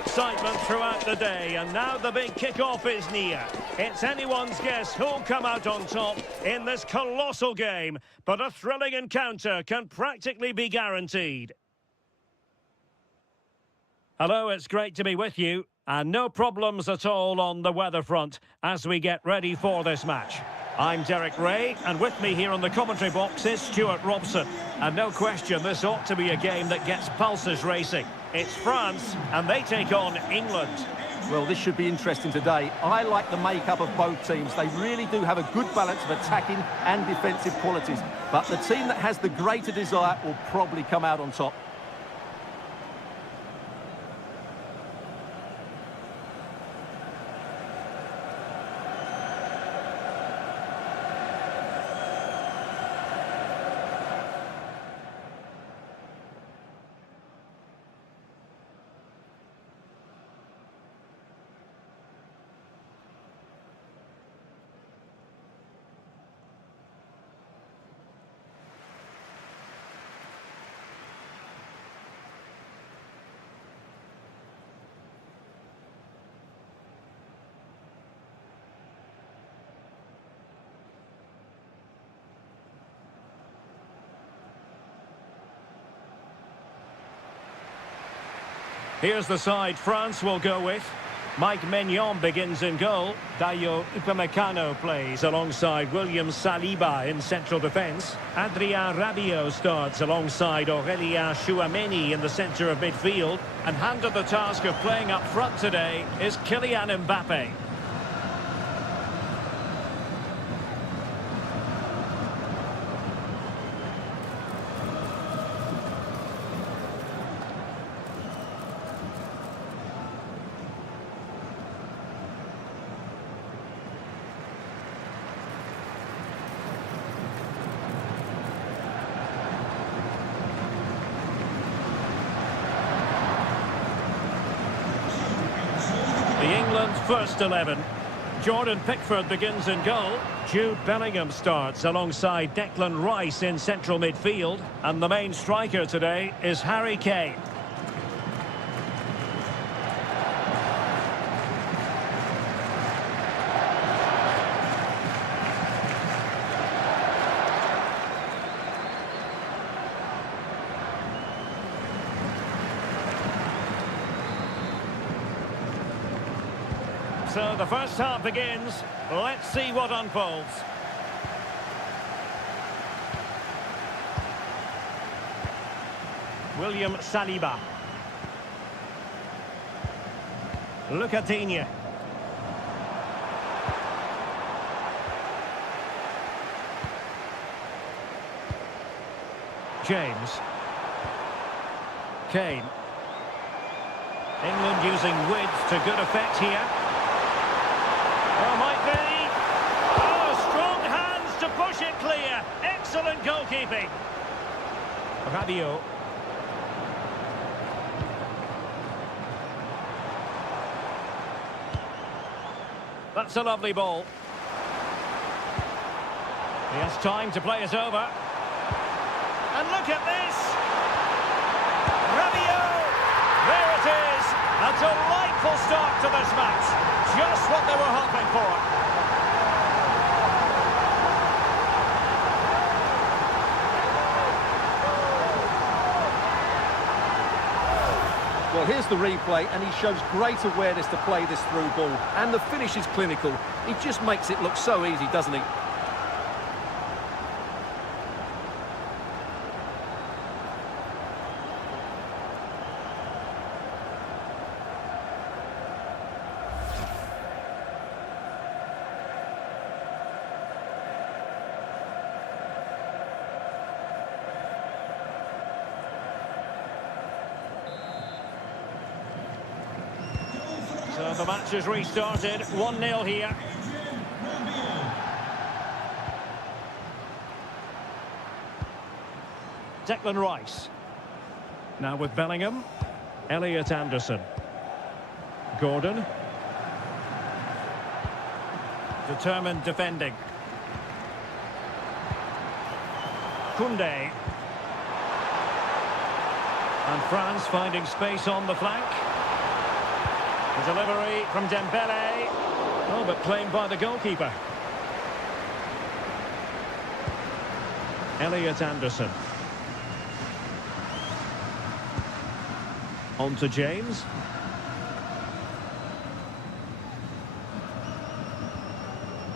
excitement throughout the day, and now the big kick-off is near. It's anyone's guess who'll come out on top in this colossal game, but a thrilling encounter can practically be guaranteed. Hello, it's great to be with you, and no problems at all on the weather front as we get ready for this match. I'm Derek Ray, and with me here on the commentary box is Stuart Robson. And no question, this ought to be a game that gets pulses racing. It's France, and they take on England. Well, this should be interesting today. I like the makeup of both teams. They really do have a good balance of attacking and defensive qualities. But the team that has the greater desire will probably come out on top. Here's the side France will go with. Mike Maignan begins in goal. Dayo Upamecano plays alongside William Saliba in central defence. Adrien Rabiot starts alongside Aurélien Tchouameni in the centre of midfield. And handed the task of playing up front today is Kylian Mbappe. The England first 11. Jordan Pickford begins in goal. Jude Bellingham starts alongside Declan Rice in central midfield. And the main striker today is Harry Kane. So the first half begins. Let's see what unfolds. William Saliba. Lucatinha. James. Kane. England using width to good effect here. Oh, might be. Oh, strong hands to push it clear. Excellent goalkeeping. Rabiot. That's a lovely ball. He has time to play it over. And look at this. Rabiot. There it is. A delightful start to this match. Just what they were hoping for. Well, here's the replay, and he shows great awareness to play this through ball. And the finish is clinical. He just makes it look so easy, doesn't he? So the match has restarted, 1-0 here. Declan Rice. Now with Bellingham. Elliot Anderson. Gordon. Determined defending. Koundé. And France finding space on the flank. The delivery from Dembele. Oh, but claimed by the goalkeeper. Elliot Anderson. On to James.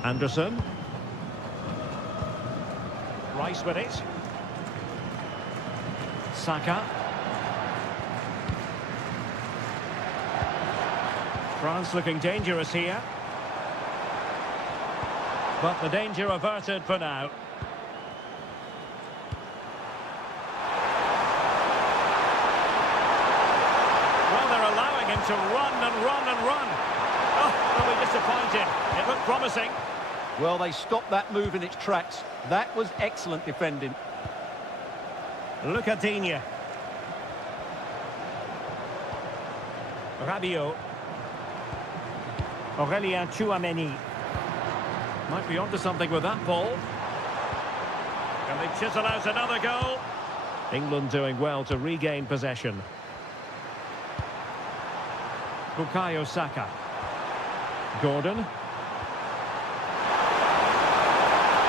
Anderson. Rice with it. Saka. France looking dangerous here. But the danger averted for now. Well, they're allowing him to run and run and run. Oh, they'll be disappointed. It looked promising. Well, they stopped that move in its tracks. That was excellent defending. Look at Digne. Rabiot. Aurélien Tchouameni. Might be onto something with that ball. Can they chisel out another goal? England doing well to regain possession. Bukayo Saka. Gordon.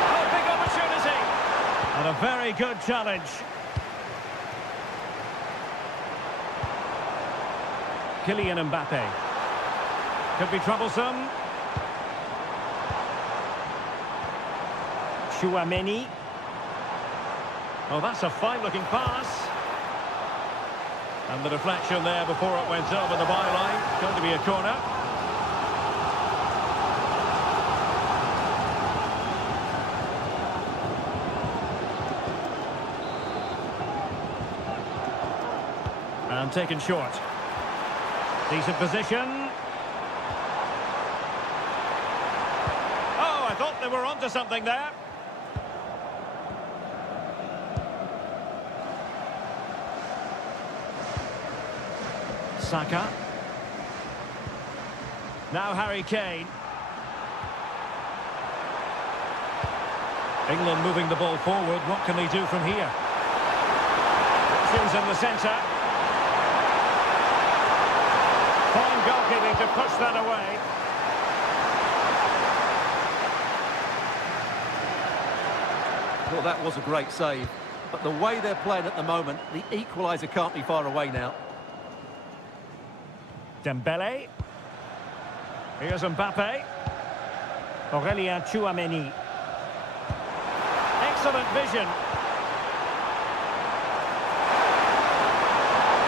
Oh, big opportunity! And a very good challenge. Kylian Mbappe. Could be troublesome. Tchouameni. Oh, that's a fine-looking pass. And the deflection there before it went over the byline. Going to be a corner. And taken short. Decent position. Oh, I thought they were onto something there. Saka. Now Harry Kane. England moving the ball forward. What can they do from here? Options in the centre. Fine goalkeeping to push that away. Well, that was a great save. But the way they're playing at the moment, the equaliser can't be far away now. Dembele. Here's Mbappe. Aurélien Tchouameni. Excellent vision.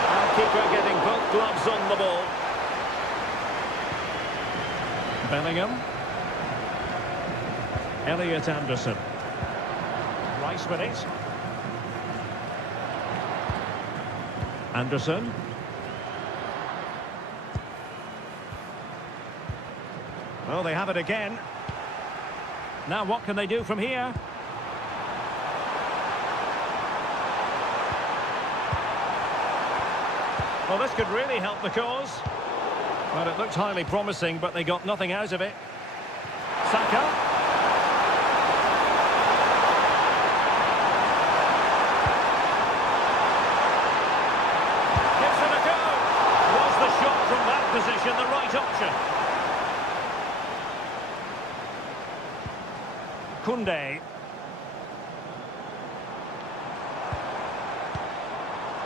Now keeper getting both gloves on the ball. Bellingham. Elliot Anderson. Rice with it. Anderson. Well, they have it again. Now what can they do from here? Well, this could really help the cause. Well, it looked highly promising, but they got nothing out of it. Saka. Gives it a go. Was the shot from that position the right option? Koundé.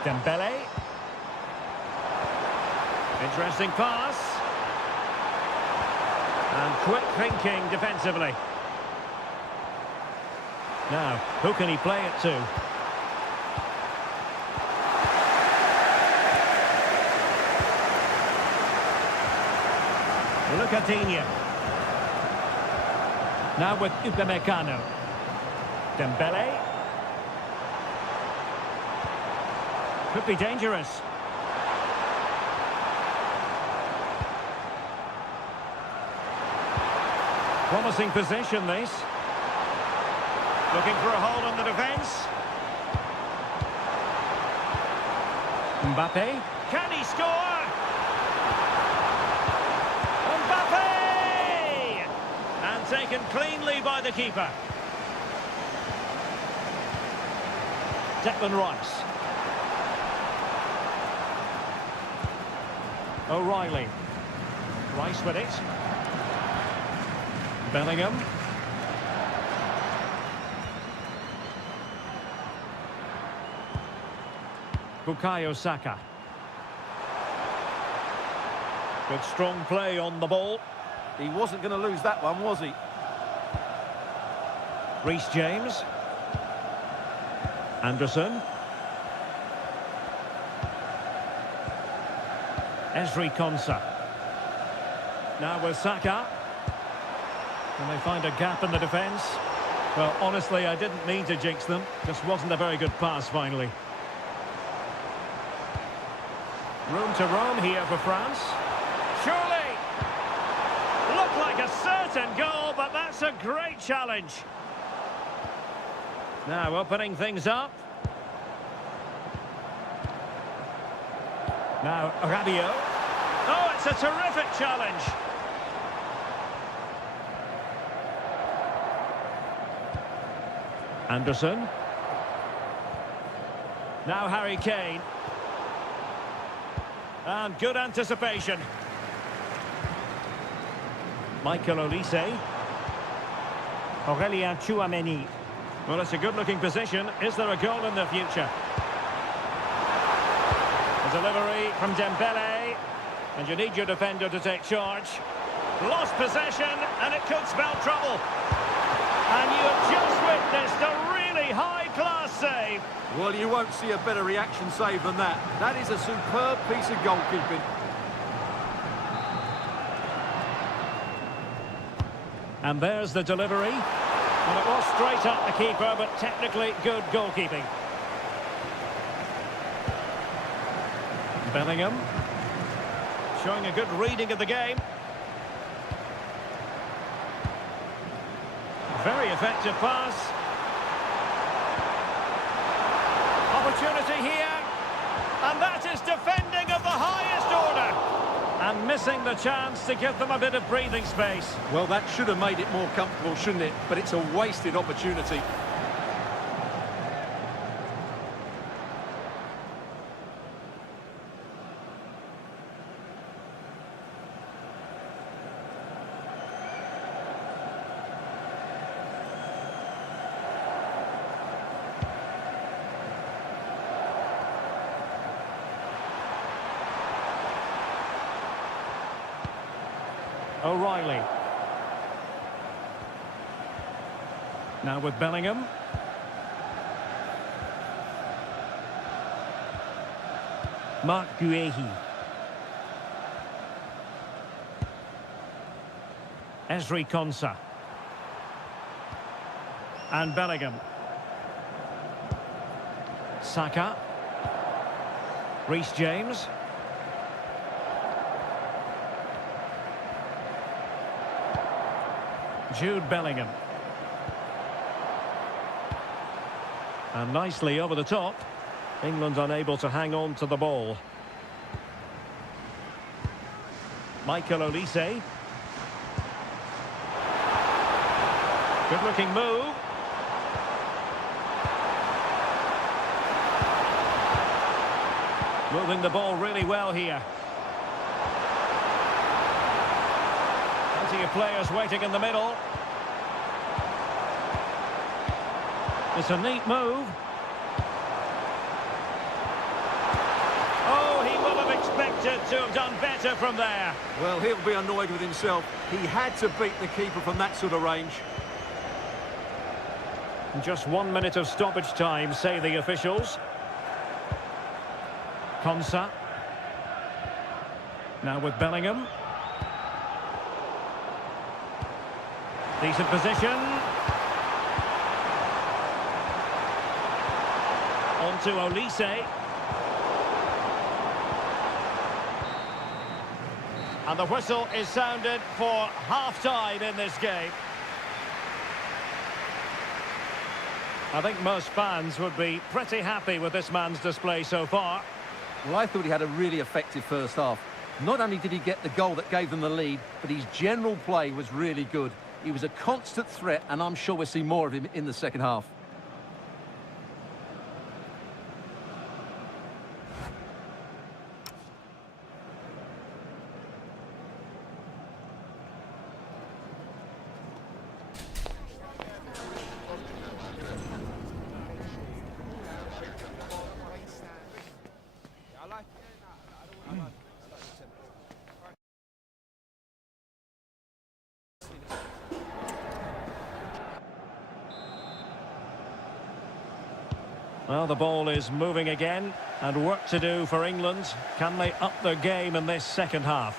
Dembele. Interesting pass. And quick thinking defensively. Now, who can he play it to? Look at Digne. Now with Upamecano. Dembele. Could be dangerous. Promising position, this. Looking for a hole in the defence. Mbappe. Can he score? Mbappe! And taken cleanly by the keeper. Declan Rice. O'Reilly. Rice with it. Bellingham. Bukayo Saka. Good strong play on the ball. He wasn't going to lose that one, was he? Reece James. Anderson. Ezri Konsa. Now with Saka. Can they find a gap in the defence? Well, honestly, I didn't mean to jinx them. Just wasn't a very good pass, finally. Room to roam here for France. Surely! Looked like a certain goal, but that's a great challenge. Now opening things up. Now Rabiot. Oh, it's a terrific challenge. Anderson. Now Harry Kane. And good anticipation. Michael Olise. Aurélien Tchouameni. Well, it's a good-looking position. Is there a goal in the future? A delivery from Dembele. And you need your defender to take charge. Lost possession, and it could spell trouble. And you have just witnessed a really high-class save. Well, you won't see a better reaction save than that. That is a superb piece of goalkeeping. And there's the delivery. And it was straight at the keeper, but technically good goalkeeping. Bellingham. Showing a good reading of the game. Very effective pass. Opportunity here. And that is defending of the highest order. And missing the chance to give them a bit of breathing space. Well, that should have made it more comfortable, shouldn't it? But it's a wasted opportunity. O'Reilly. Now with Bellingham. Marc Guéhi. Ezri Konsa. And Bellingham. Saka. Reece James. Jude Bellingham. And nicely over the top. England unable to hang on to the ball. Michael Olise. Good looking move. Moving the ball really well here. Plenty of players waiting in the middle. It's a neat move. Oh, he will have expected to have done better from there. Well, he'll be annoyed with himself. He had to beat the keeper from that sort of range. Just 1 minute of stoppage time, say the officials. Konsa. Now with Bellingham. Decent position. On to Olise. And the whistle is sounded for half-time in this game. I think most fans would be pretty happy with this man's display so far. Well, I thought he had a really effective first half. Not only did he get the goal that gave them the lead, but his general play was really good. He was a constant threat, and I'm sure we'll see more of him in the second half. Well, the ball is moving again, and work to do for England. Can they up their game in this second half?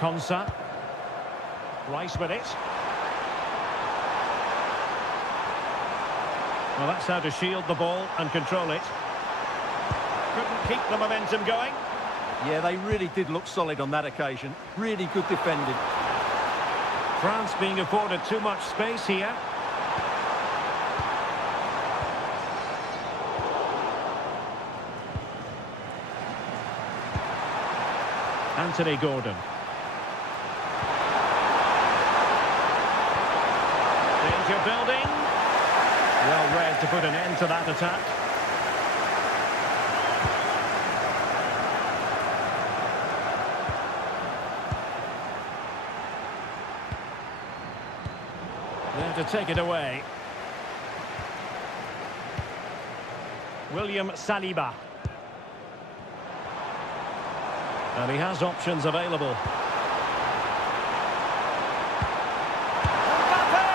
Konsa. Rice with it. Well, that's how to shield the ball and control it. Couldn't keep the momentum going. Yeah, they really did look solid on that occasion. Really good defending. France being afforded too much space here. Anthony Gordon. Danger building. Well read to put an end to that attack. There to take it away. William Saliba. And he has options available. Mbappe!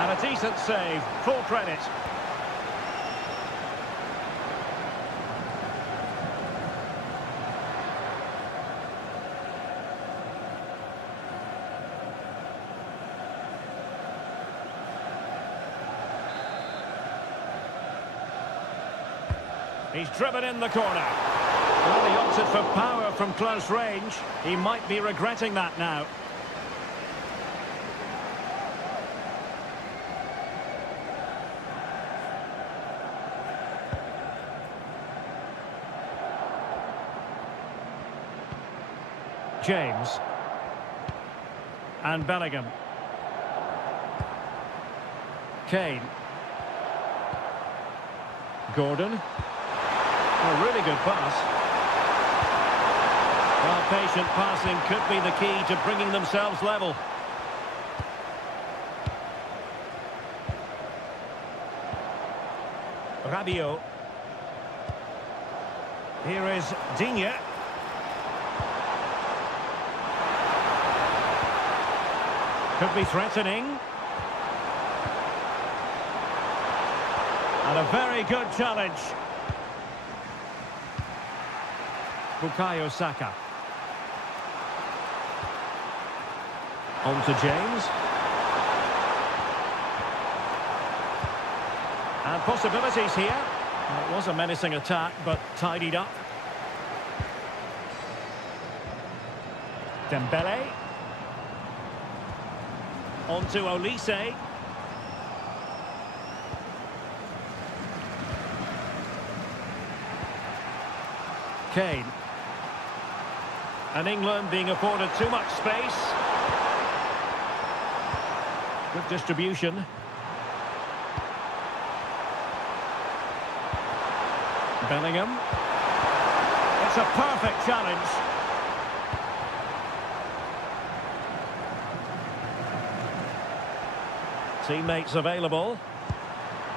And a decent save, full credit. He's driven in the corner. Well, he opted for power from close range. He might be regretting that now. James. And Bellingham. Kane. Gordon. A really good pass. Well, patient passing could be the key to bringing themselves level. Rabiot. Here is Digne. Could be threatening. And a very good challenge. Bukayo Saka. On to James. And possibilities here. Well, it was a menacing attack, but tidied up. Dembele. On to Olise. Kane. And England being afforded too much space. Good distribution. Bellingham. It's a perfect challenge. Teammates available.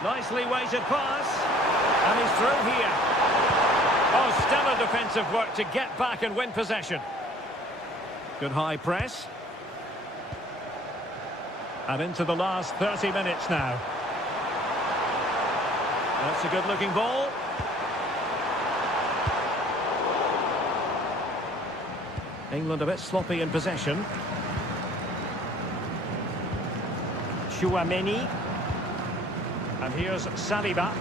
Nicely weighted pass. And he's through here. Oh, stellar defensive work to get back and win possession. Good high press. And into the last 30 minutes now. That's a good-looking ball. England a bit sloppy in possession. Chouameni. And here's Saliba.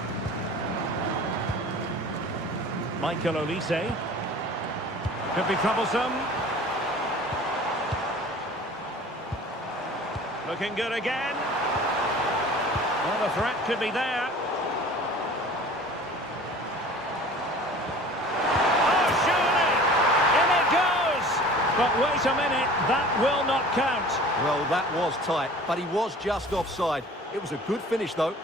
Michael Olise. Could be troublesome. Looking good again. Well, the threat could be there. Oh, surely! In it goes! But wait a minute, that will not count. Well, that was tight, but he was just offside. It was a good finish, though.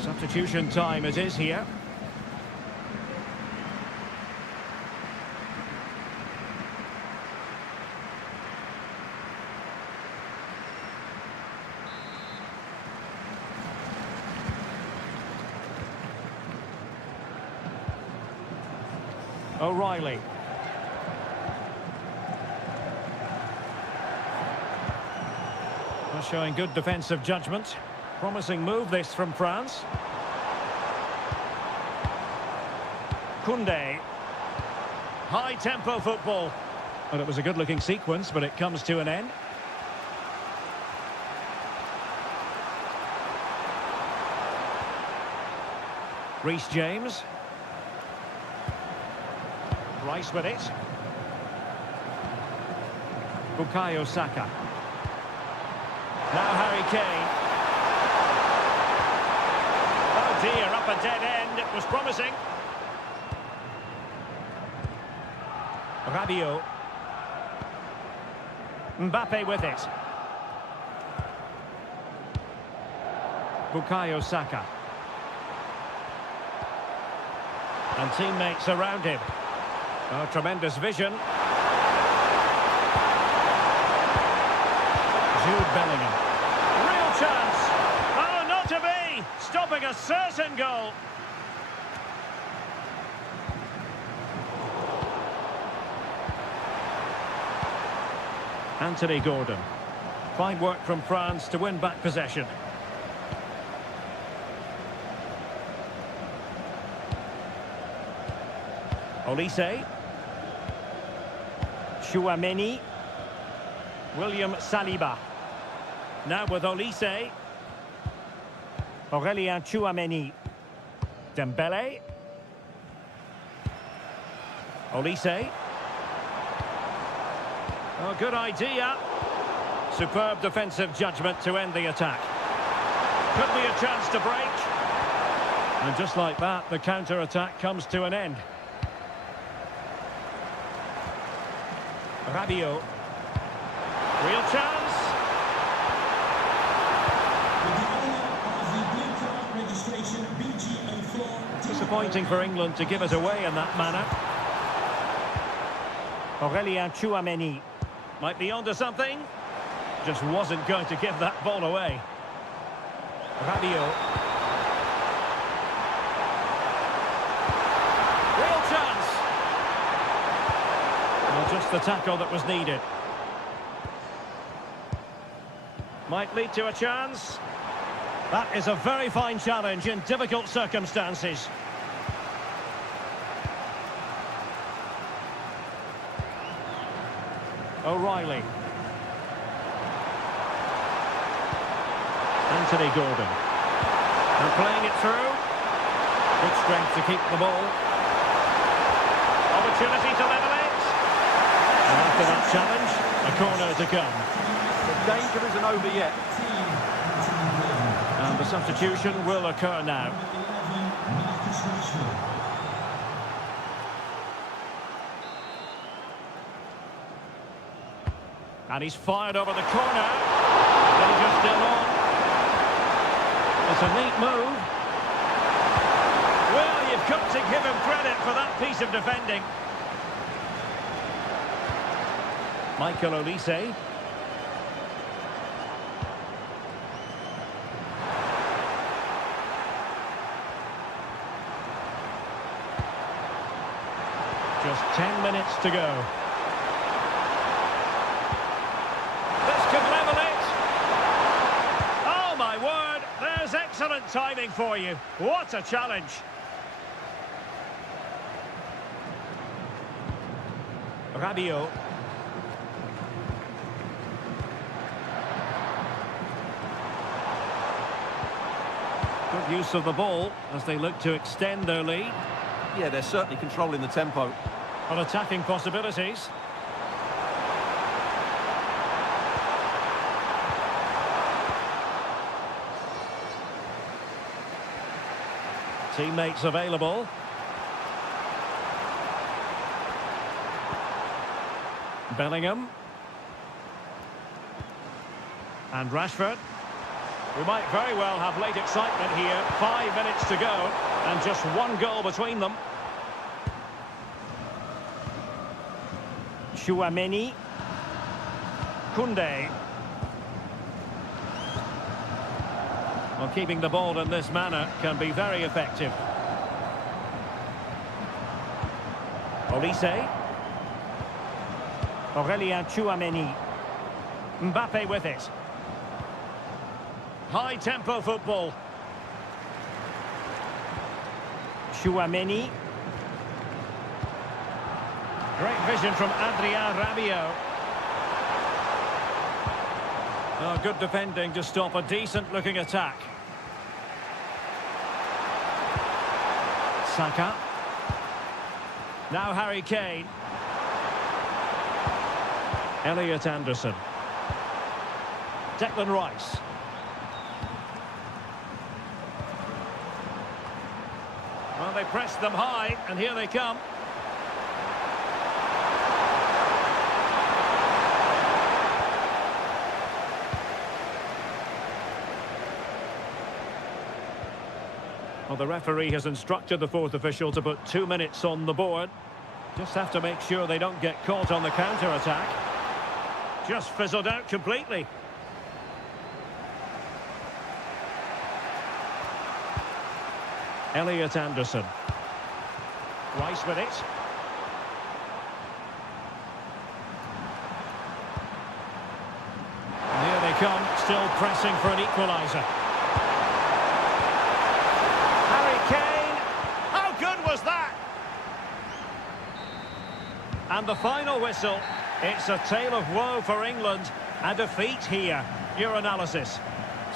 Substitution time it is here. O'Reilly. They're showing good defensive judgment. Promising move this from France. Koundé. High-tempo football. Well, it was a good-looking sequence, but it comes to an end. Reece James. Rice with it. Bukayo Saka. Now Harry Kane. Oh dear, up a dead end. It was promising. Rabiot. Mbappe with it. Bukayo Saka. And teammates around him. Oh, tremendous vision. Jude Bellingham. Real chance. Oh, not to be. Stopping a certain goal. Anthony Gordon. Fine work from France to win back possession. Olise. Chouameni. William Saliba. Now with Olise. Aurelien Chouameni. Dembele. Olise. Oh, good idea. Superb defensive judgment to end the attack. Could be a chance to break. And just like that, the counter-attack comes to an end. Rabiot. Real chance. Disappointing for England to give it away in that manner. Aurelien Chouameni. Might be onto something. Just wasn't going to give that ball away. Rabiot. Real chance. Well, just the tackle that was needed. Might lead to a chance. That is a very fine challenge in difficult circumstances. O'Reilly. Anthony Gordon. And playing it through. Good strength to keep the ball. Opportunity to level it. And after that challenge, a corner to come. The danger isn't over yet. And the substitution will occur now. And he's fired over the corner. Danger still on. It's a neat move. Well, you've got to give him credit for that piece of defending. Michael Olise. Just 10 minutes to go. This could level it. Oh, my word. There's excellent timing for you. What a challenge. Rabiot. Good use of the ball as they look to extend their lead. Yeah, they're certainly controlling the tempo. On attacking possibilities. Teammates available. Bellingham. And Rashford. We might very well have late excitement here. 5 minutes to go. And just one goal between them. Chouameni. Koundé. Well, keeping the ball in this manner can be very effective. Olise. Aurelien Tchouameni. Mbappe with it. High tempo football. Tchouameni. Great vision from Adrien Rabiot. Oh, good defending to stop a decent-looking attack. Saka. Now Harry Kane. Elliot Anderson. Declan Rice. Well, they pressed them high, and here they come. Well, the referee has instructed the fourth official to put 2 minutes on the board. Just have to make sure they don't get caught on the counter-attack. Just fizzled out completely. Elliot Anderson. Rice with it. And here they come, still pressing for an equaliser. And the final whistle. It's a tale of woe for England. A defeat here. Your analysis?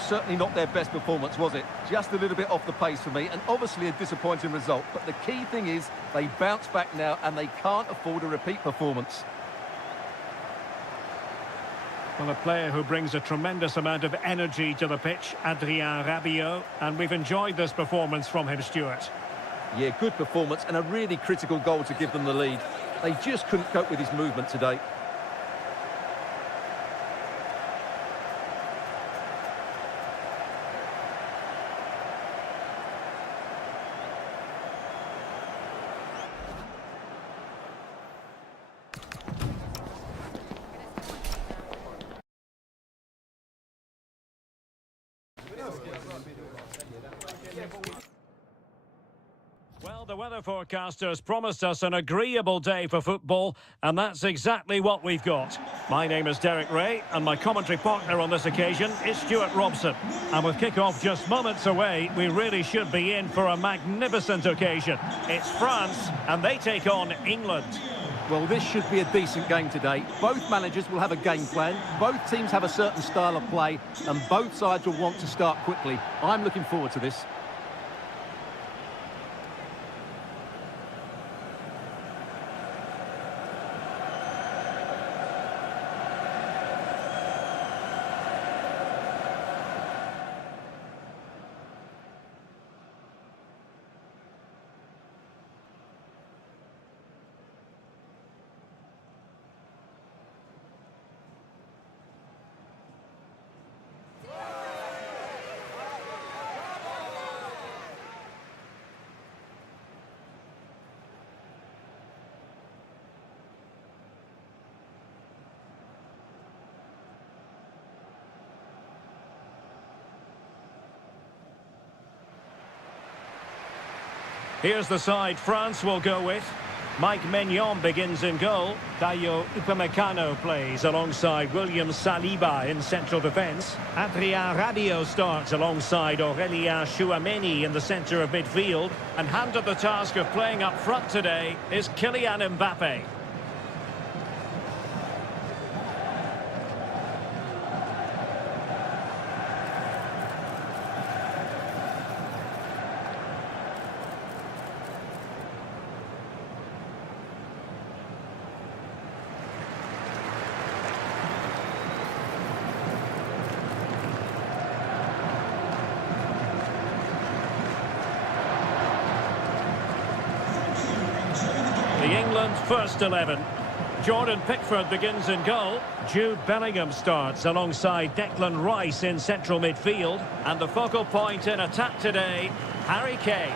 Certainly not their best performance, was it? Just a little bit off the pace for me, and obviously a disappointing result. But the key thing is they bounce back now, and they can't afford a repeat performance. Well, a player who brings a tremendous amount of energy to the pitch, Adrien Rabiot, and we've enjoyed this performance from him, Stuart. Yeah, good performance and a really critical goal to give them the lead. They just couldn't cope with his movement today. Well, the weather forecasters promised us an agreeable day for football, and that's exactly what we've got. My name is Derek Ray, and my commentary partner on this occasion is Stuart Robson. And with kick-off just moments away, we really should be in for a magnificent occasion. It's France, and they take on England. Well, this should be a decent game today. Both managers will have a game plan. Both teams have a certain style of play, and both sides will want to start quickly. I'm looking forward to this. Here's the side France will go with. Mike Maignan begins in goal. Dayot Upamecano plays alongside William Saliba in central defence. Adrien Rabiot starts alongside Aurelien Tchouameni in the centre of midfield. And handed the task of playing up front today is Kylian Mbappe. The England first 11. Jordan Pickford begins in goal. Jude Bellingham starts alongside Declan Rice in central midfield. And the focal point in attack today, Harry Kane.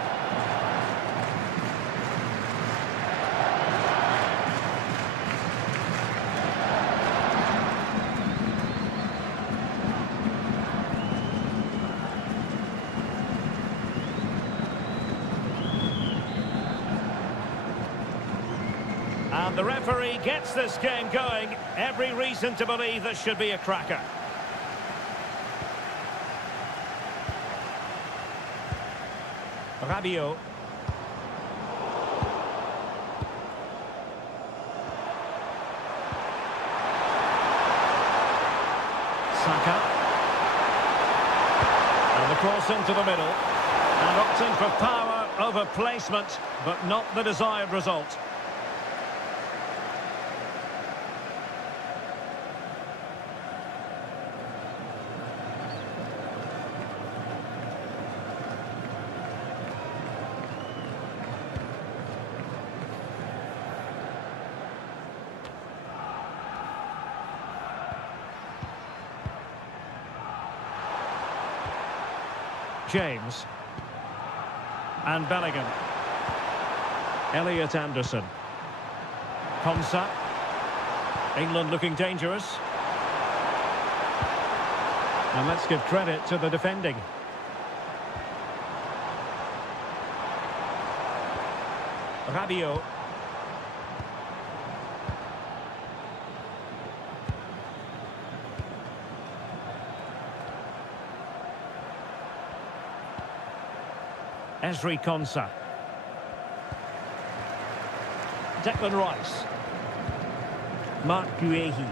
And the referee gets this game going. Every reason to believe this should be a cracker. Rabiot. Saka. And the cross into the middle. And opting for power over placement, but not the desired result. James. And Bellingham. Elliot Anderson. Konsa. England looking dangerous. And let's give credit to the defending. Rabiot. Ezri Konsa. Declan Rice. Mark Guehi.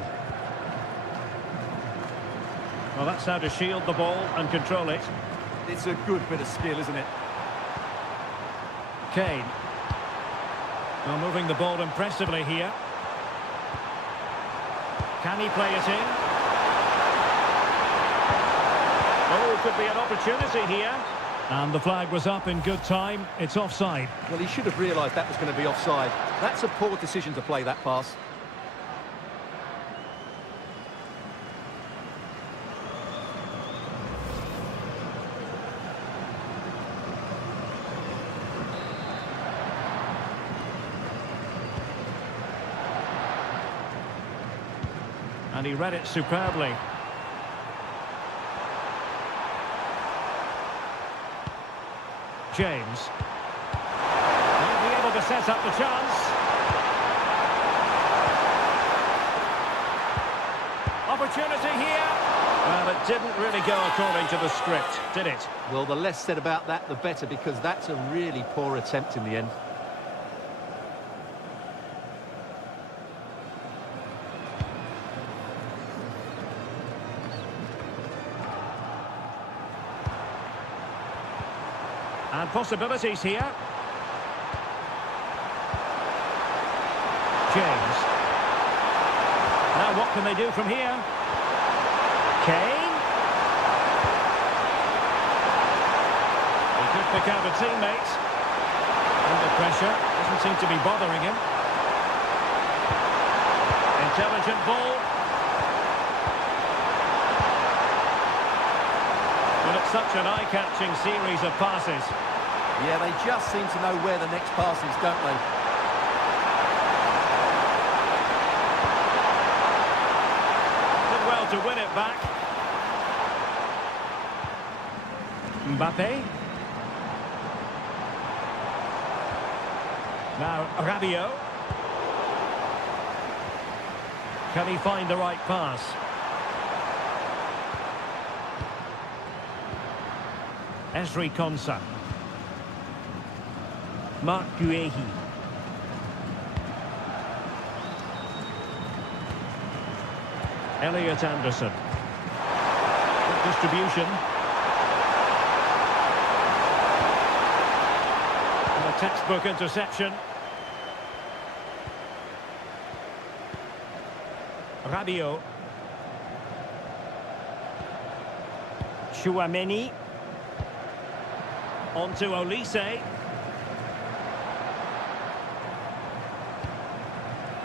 Well, that's how to shield the ball and control it. It's a good bit of skill, isn't it? Kane. Well, moving the ball impressively here. Can he play it in? Oh, could be an opportunity here. And the flag was up in good time. It's offside. Well, he should have realised that was going to be offside. That's a poor decision to play that pass. And he read it superbly. James. Won't be able to set up the chance. Opportunity here. Well, it didn't really go according to the script, did it? Well, the less said about that, the better, because that's a really poor attempt in the end. And possibilities here. James. Now what can they do from here? Kane. He could pick out a teammate. Under pressure. Doesn't seem to be bothering him. Intelligent ball. Well, it's such an eye-catching series of passes. Yeah, they just seem to know where the next pass is, don't they? Did well to win it back. Mbappe. Now Rabiot. Can he find the right pass? Ezri Konsa. Mark Guehi. Elliot Anderson. Good distribution. And a textbook interception. Rabiot. Chouameni. On to Olise.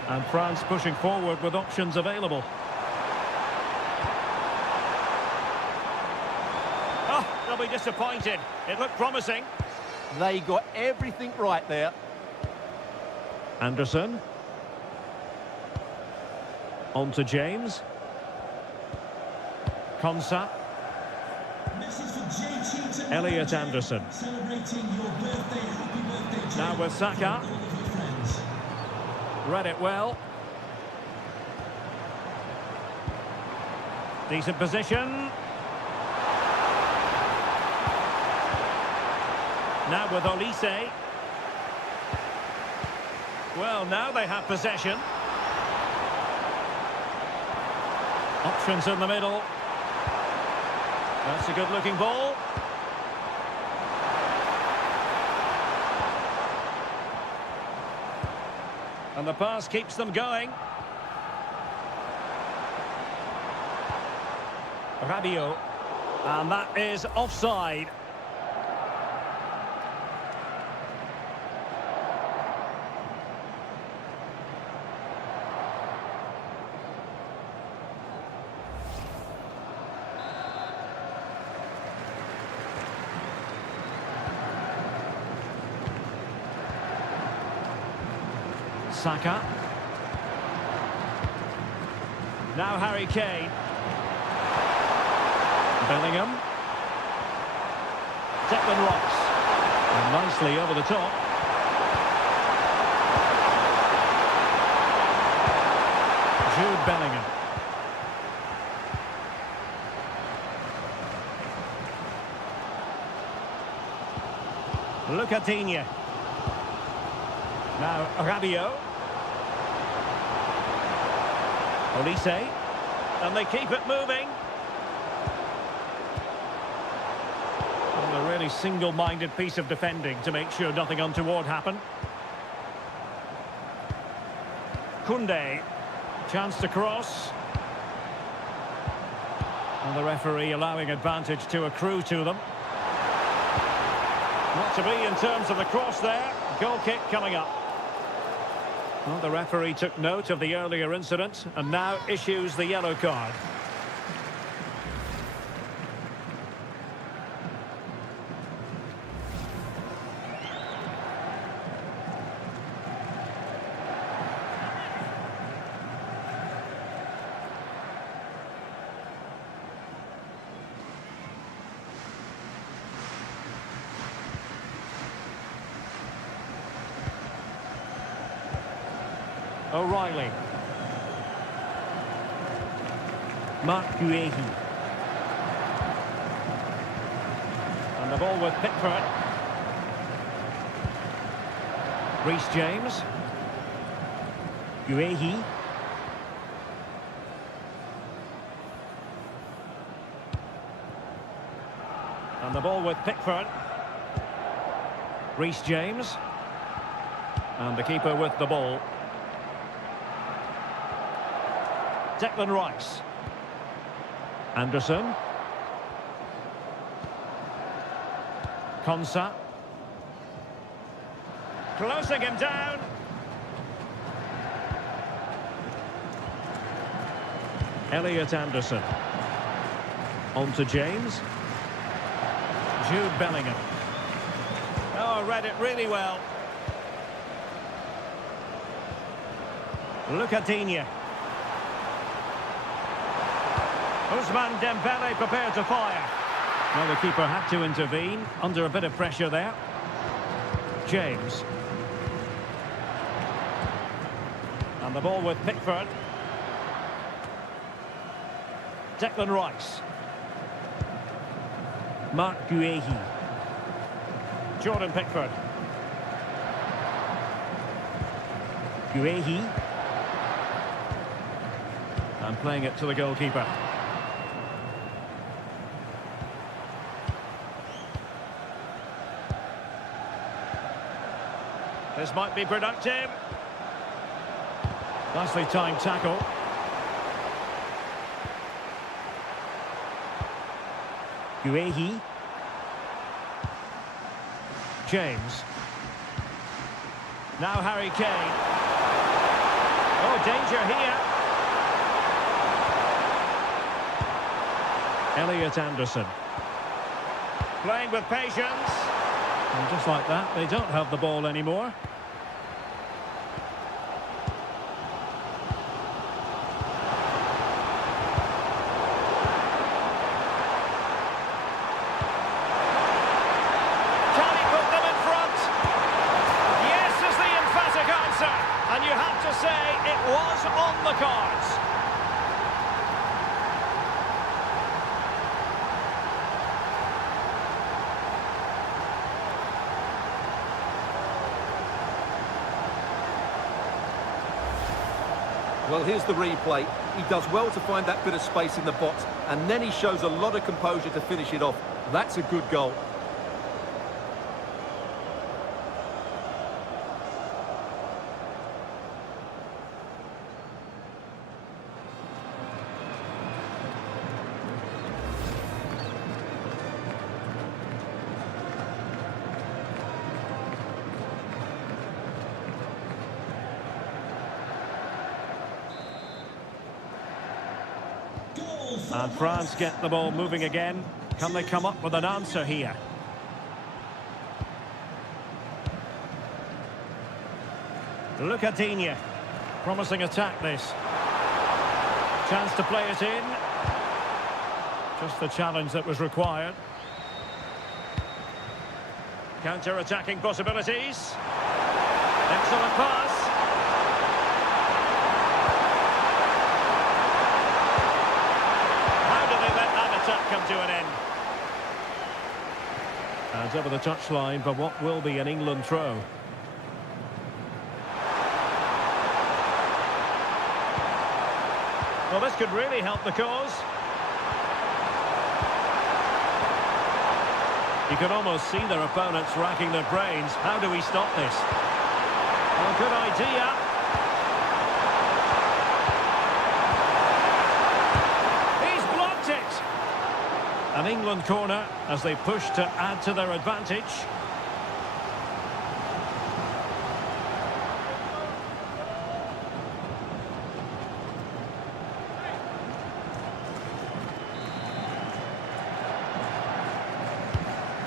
And France pushing forward with options available. Oh, they'll be disappointed. It looked promising. They got everything right there. Anderson. On to James. Konsa. Elliot Anderson. Now with Saka. Read it well. Decent position. Now with Olise. Well, now they have possession. Options in the middle. That's a good-looking ball. And the pass keeps them going. Rabiot. And that is offside. Saka. Now Harry Kane. Bellingham. Declan Rice. And nicely over the top. Jude Bellingham. Lucatinia. Now Rabiot. Olise. And they keep it moving. And a really single-minded piece of defending to make sure nothing untoward happened. Koundé. Chance to cross. And the referee allowing advantage to accrue to them. Not to be in terms of the cross there. Goal kick coming up. Well, the referee took note of the earlier incident and now issues the yellow card. O'Reilly. Mark Guehi. And the ball with Pickford. Reece James. Guehi. And the ball with Pickford. Reece James. And the keeper with the ball. Declan Rice. Anderson. Konsa. Closing him down. Elliot Anderson. On to James. Jude Bellingham. Oh, read it really well. Lucatinia. Ousmane Dembele prepared to fire. Well, the keeper had to intervene under a bit of pressure there. James. And the ball with Pickford. Declan Rice. Mark Guehi. Jordan Pickford. Guehi. And playing it to the goalkeeper. This might be productive. Nicely timed tackle. Guehi. James. Now Harry Kane. Oh, danger here. Elliot Anderson. Playing with patience. And just like that, they don't have the ball anymore. Can he put them in front? Yes is the emphatic answer. And you have to Well, here's the replay. He does well to find that bit of space in the box, and then he shows a lot of composure to finish it off. That's a good goal. And France get the ball moving again. Can they come up with an answer here? Look at Digne. Promising attack this. Chance to play it in. Just the challenge that was required. Counter-attacking possibilities. Excellent pass. Come to an end. And over the touchline for what will be an England throw. Well, this could really help the cause. You can almost see their opponents racking their brains. How do we stop this? Well, good idea. An England corner as they push to add to their advantage.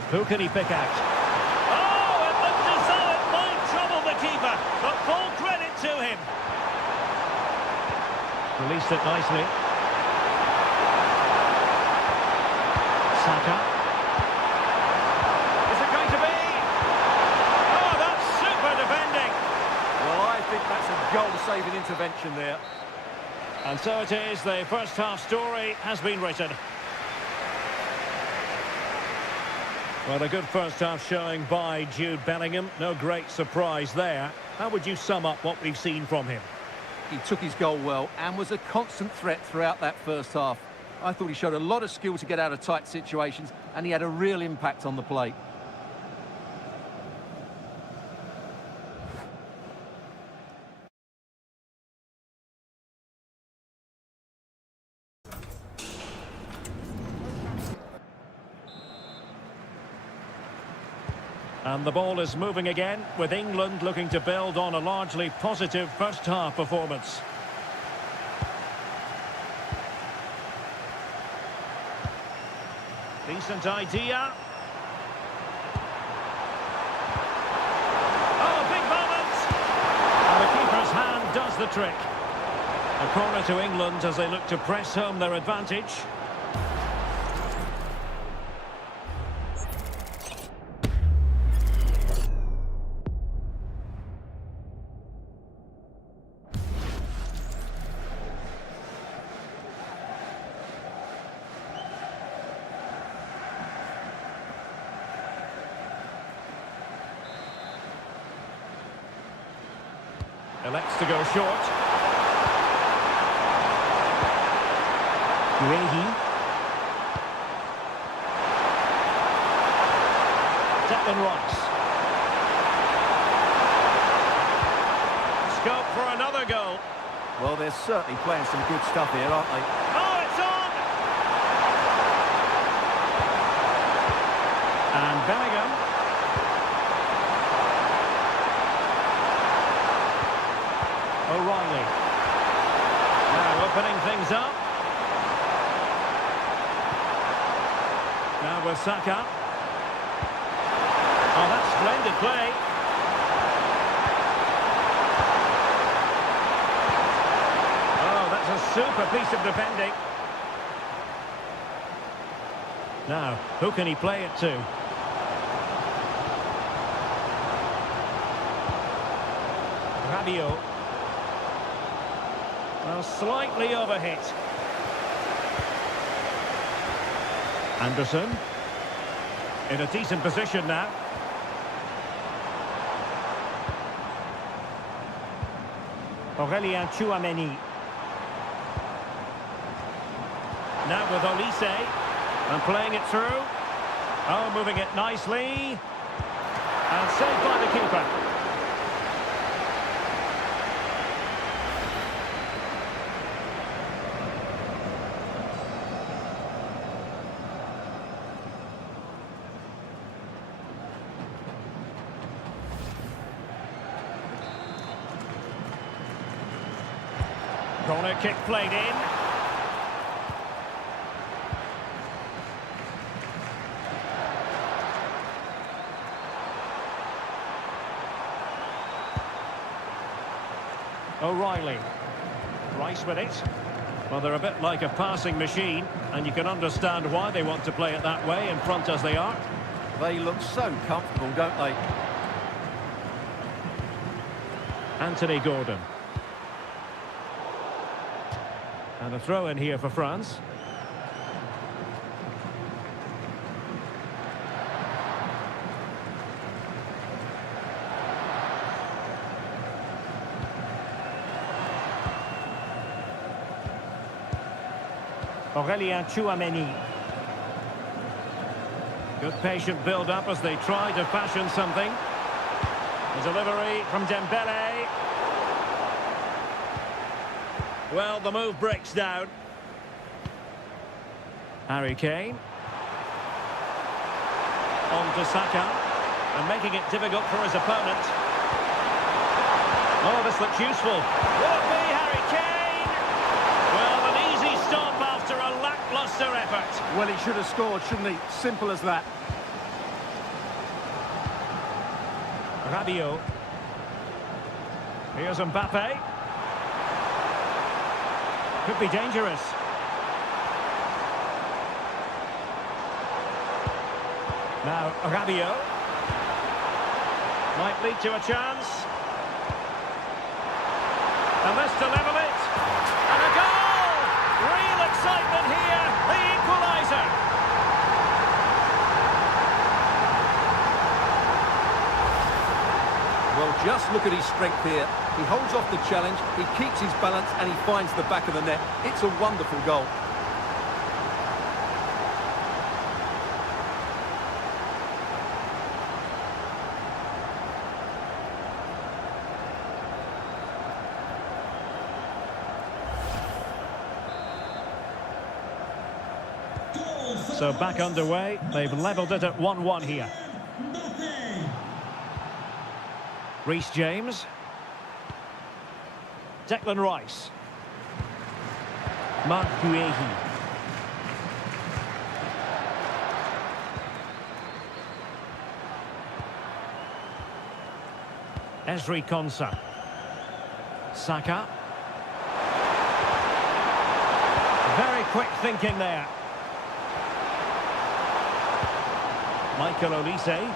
Who can he pick out? Oh, it looked as though it might trouble the keeper, but full credit to him. Released it nicely. Saka. Is it going to be? Oh, that's super defending. Well, I think that's a goal-saving intervention there. And so it is, the first half story has been written. Well, a good first half showing by Jude Bellingham. No great surprise there. How would you sum up what we've seen from him? He took his goal well and was a constant threat throughout that first half. I thought he showed a lot of skill to get out of tight situations, and he had a real impact on the plate. And the ball is moving again, with England looking to build on a largely positive first half performance. Decent idea. Oh, big moment! And the keeper's hand does the trick. A corner to England as they look to press home their advantage. Elects to go short. Guehi. Declan Rice. Scope for another goal. Well, they're certainly playing some good stuff here, aren't they? Oh, it's on! And Bellingham. O'Reilly. Now opening things up. Now with Saka. Oh, that's splendid play. Oh, that's a super piece of defending. Now, who can he play it to? Rabiot. Well, slightly overhit. Anderson. In a decent position now. Aurélien Tchouameni. Now with Olise. And playing it through. Oh, moving it nicely. And saved by the keeper. Corner kick played in. O'Reilly. Rice with it. Well, they're a bit like a passing machine, and you can understand why they want to play it that way, in front as they are. They look so comfortable, don't they? Anthony Gordon. And a throw in here for France. Aurélien Tchouaméni. Good patient build-up as they try to fashion something. The delivery from Dembele. Well, the move breaks down. Harry Kane. On to Saka. And making it difficult for his opponent. Oh, this looks useful. Will it be Harry Kane? Well, an easy stop after a lacklustre effort. Well, he should have scored, shouldn't he? Simple as that. Rabiot. Here's Mbappe. Could be dangerous. Now Rabiot. Might lead to a chance. And this to level it. And a goal! Real excitement here. The equaliser. Well, just look at his strength here. He holds off the challenge, he keeps his balance, and he finds the back of the net. It's a wonderful goal. So back underway. They've levelled it at 1-1 here. Reece James. Declan Rice. Marc Guehi. Ezri Konsa. Saka. Very quick thinking there. Michael Olise.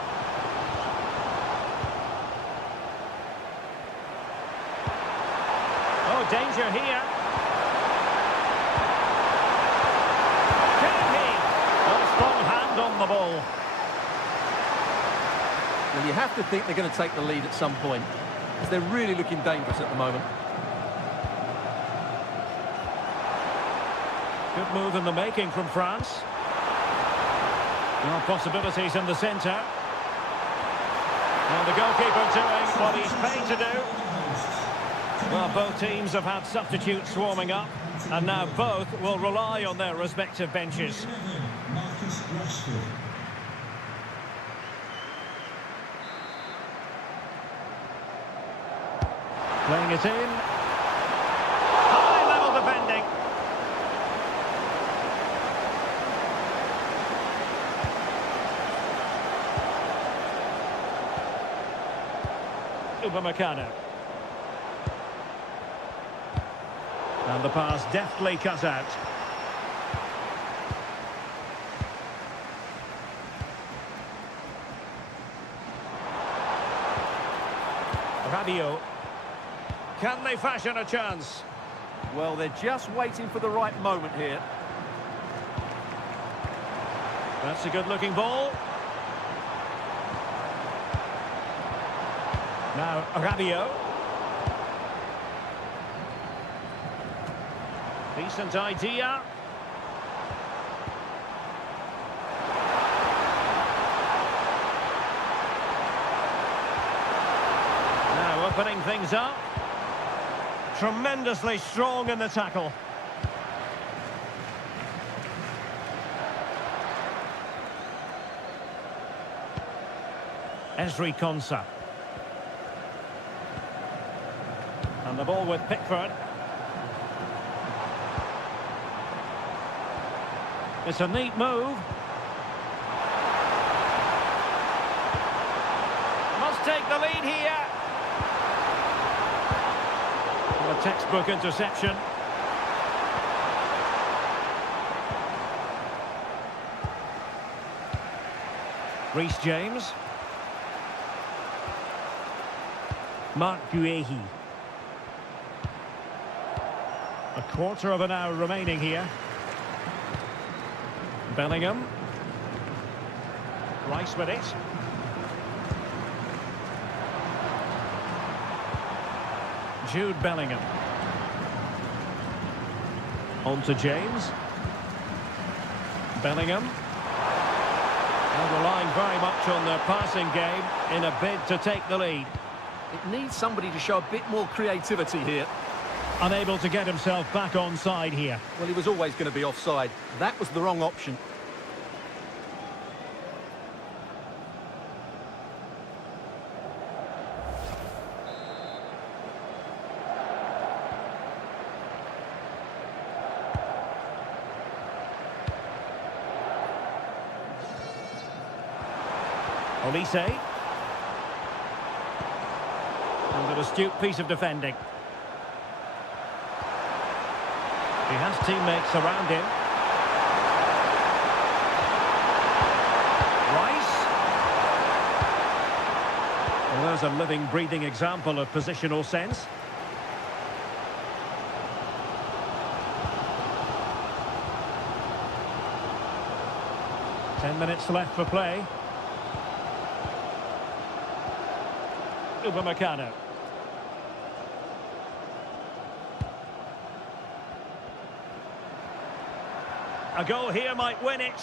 Oh, danger here. Can he? A strong hand on the ball. Well, you have to think they're going to take the lead at some point, because they're really looking dangerous at the moment. Good move in the making from France. Well, possibilities in the centre. And the goalkeeper doing what he's paid to do. Well, both teams have had substitutes swarming up, and now both will rely on their respective benches. Playing it in. High-level defending. Upamecano. And the pass deftly cut out. Rabiot. Can they fashion a chance? Well, they're just waiting for the right moment here. That's a good-looking ball. Now, Rabiot. Decent idea. opening things up. Tremendously strong in the tackle. Esri Konsa. And the ball with Pickford. It's a neat move. Must take the lead here. A textbook interception. Reece James. Marc Guéhi. A quarter of an hour remaining here. Bellingham. Rice with it. Jude Bellingham. On to James. Bellingham. And relying very much on their passing game in a bid to take the lead. It needs somebody to show a bit more creativity here. Unable to get himself back onside here. Well, he was always going to be offside. That was the wrong option. Olise. And an astute piece of defending. He has teammates around him. Rice. Well, there's a living, breathing example of positional sense. Ten minutes left for play. Upamecano. A goal here might win it.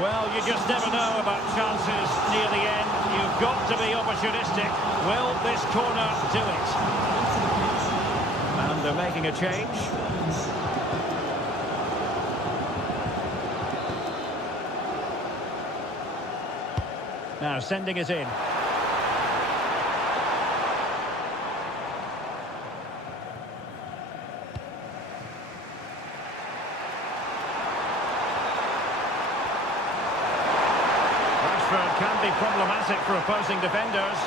Well, you just never know about chances near the end. You've got to be opportunistic. Will this corner do it? And they're making a change. Now sending it in. Can be problematic for opposing defenders.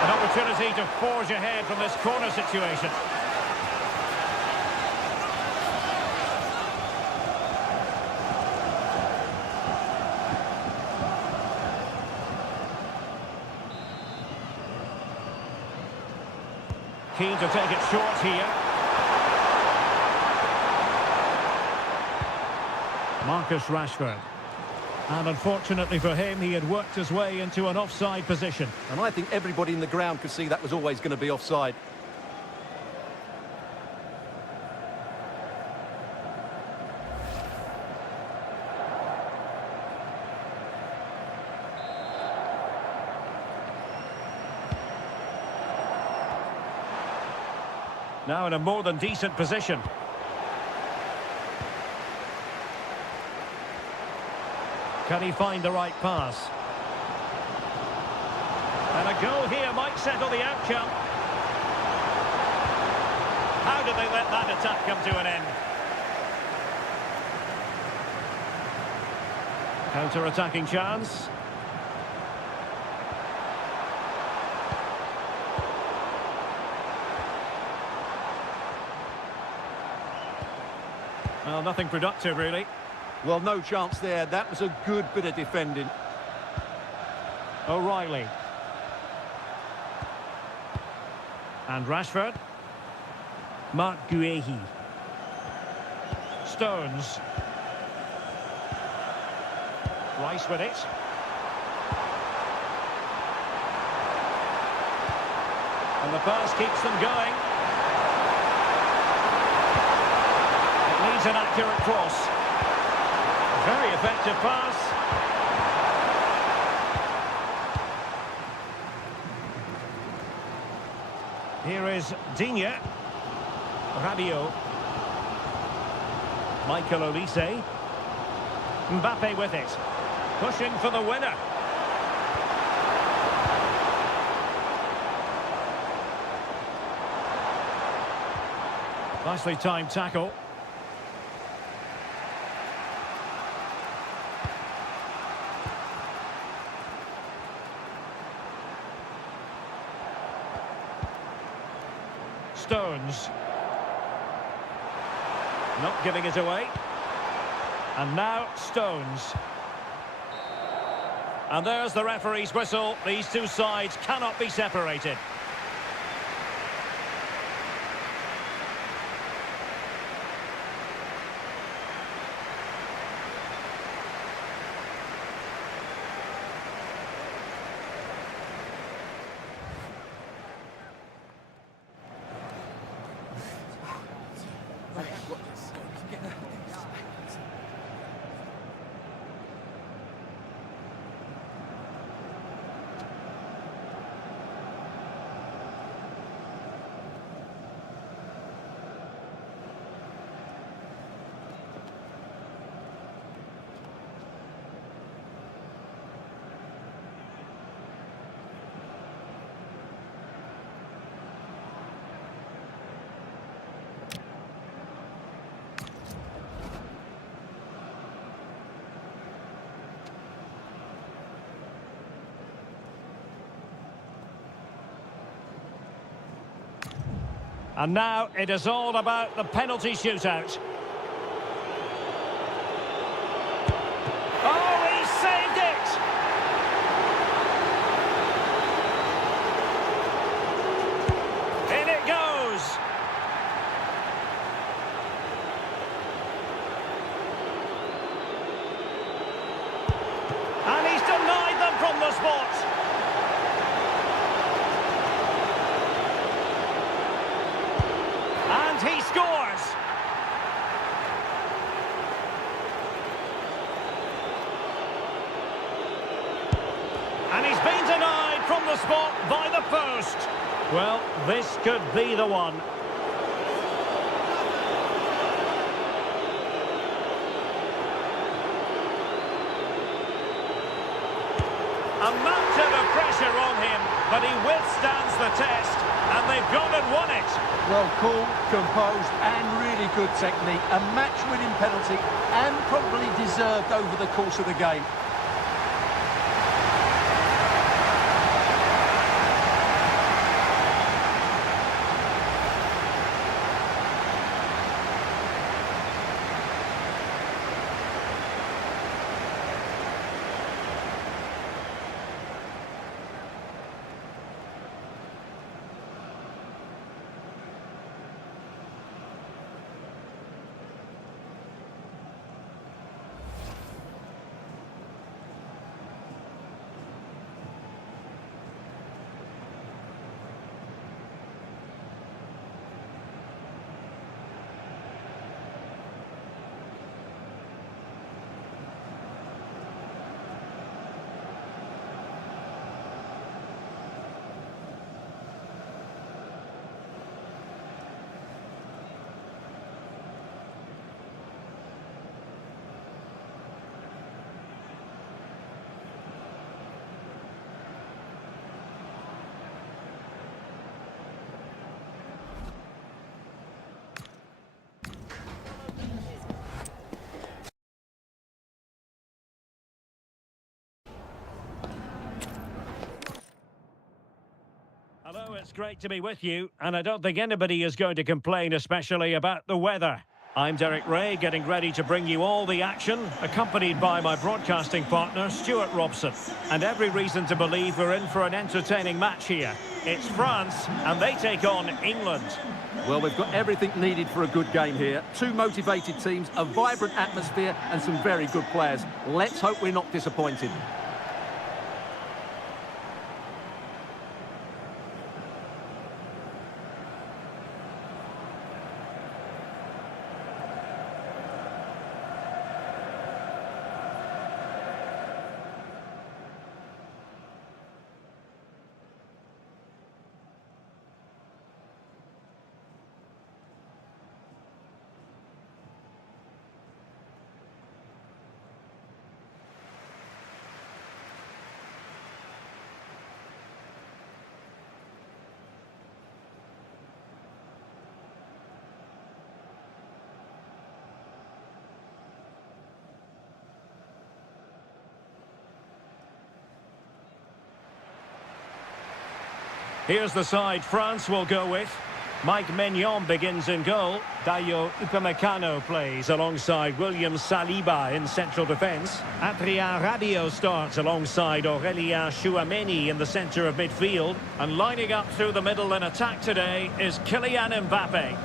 An opportunity to forge ahead from this corner situation. Keen to take it short here. Marcus Rashford. And unfortunately for him, he had worked his way into an offside position. And I think everybody in the ground could see that was always going to be offside. Now in a more than decent position. Can he find the right pass? And a goal here might settle the outcome. How did they let that attack come to an end? Counter-attacking chance. Well, nothing productive, really. Well, no chance there. That was a good bit of defending. O'Reilly. And Rashford. Marc Guéhi. Stones. Rice with it. And the pass keeps them going. It needs an accurate cross. Very effective pass. Here is Digne. Rabiot. Michael Olise. Mbappe with it. Pushing for the winner. Nicely timed tackle. Stones. Not giving it away. And now Stones. And there's the referee's whistle. These two sides cannot be separated. And now it is all about the penalty shootout. Oh, he saved it! In it goes! And he's denied them from the spot! And he scores! And he's been denied from the spot by the post. Well, this could be the one. A mountain of pressure on him, but he withstands the test, and they've gone and won it. Well, cool, composed, and really good technique. A match-winning penalty, and probably deserved over the course of the game. Hello, it's great to be with you, and I don't think anybody is going to complain, especially about the weather. I'm Derek Ray, getting ready to bring you all the action, accompanied by my broadcasting partner, Stuart Robson. And every reason to believe we're in for an entertaining match here. It's France, and they take on England. Well, we've got everything needed for a good game here. Two motivated teams, a vibrant atmosphere, and some very good players. Let's hope we're not disappointed. Here's the side France will go with. Mike Maignan begins in goal. Dayo Upamecano plays alongside William Saliba in central defence. Adrien Rabiot starts alongside Aurélien Tchouameni in the centre of midfield. And lining up through the middle in attack today is Kylian Mbappe.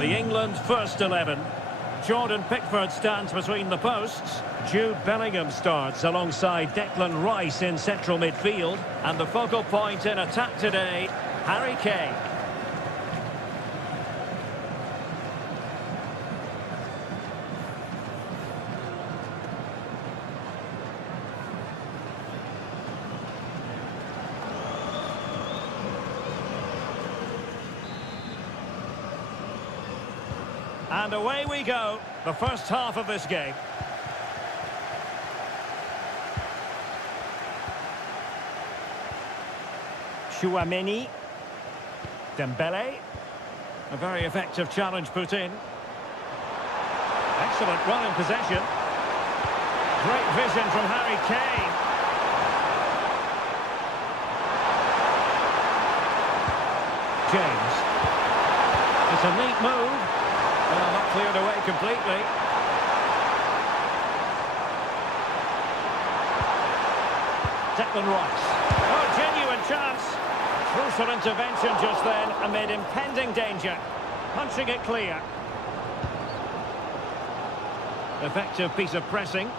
The England first 11. Jordan Pickford stands between the posts. Jude Bellingham starts alongside Declan Rice in central midfield. And the focal point in attack today, Harry Kane. And away we go, the first half of this game. Tchouameni. Dembele. A very effective challenge put in. Excellent run in possession. Great vision from Harry Kane. James. It's a neat move. Well, not cleared away completely. Declan Rice. Oh, genuine chance. Crucial intervention just then amid impending danger. Punching it clear. Effective piece of pressing.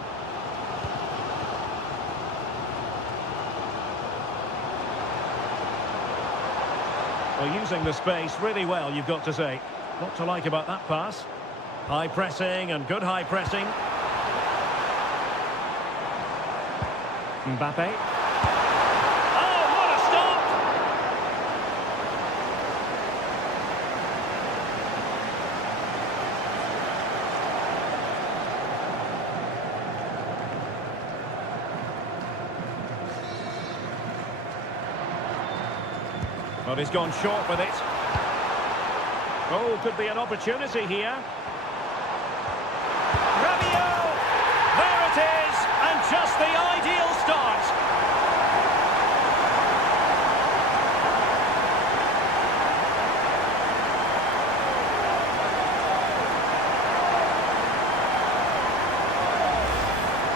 Well, using the space really well, you've got to say. What to like about that pass? High pressing and good high pressing. Mbappe. Oh, what a stop! Well, he's gone short with it. Oh, could be an opportunity here. Rabiot! There it is! And just the ideal start.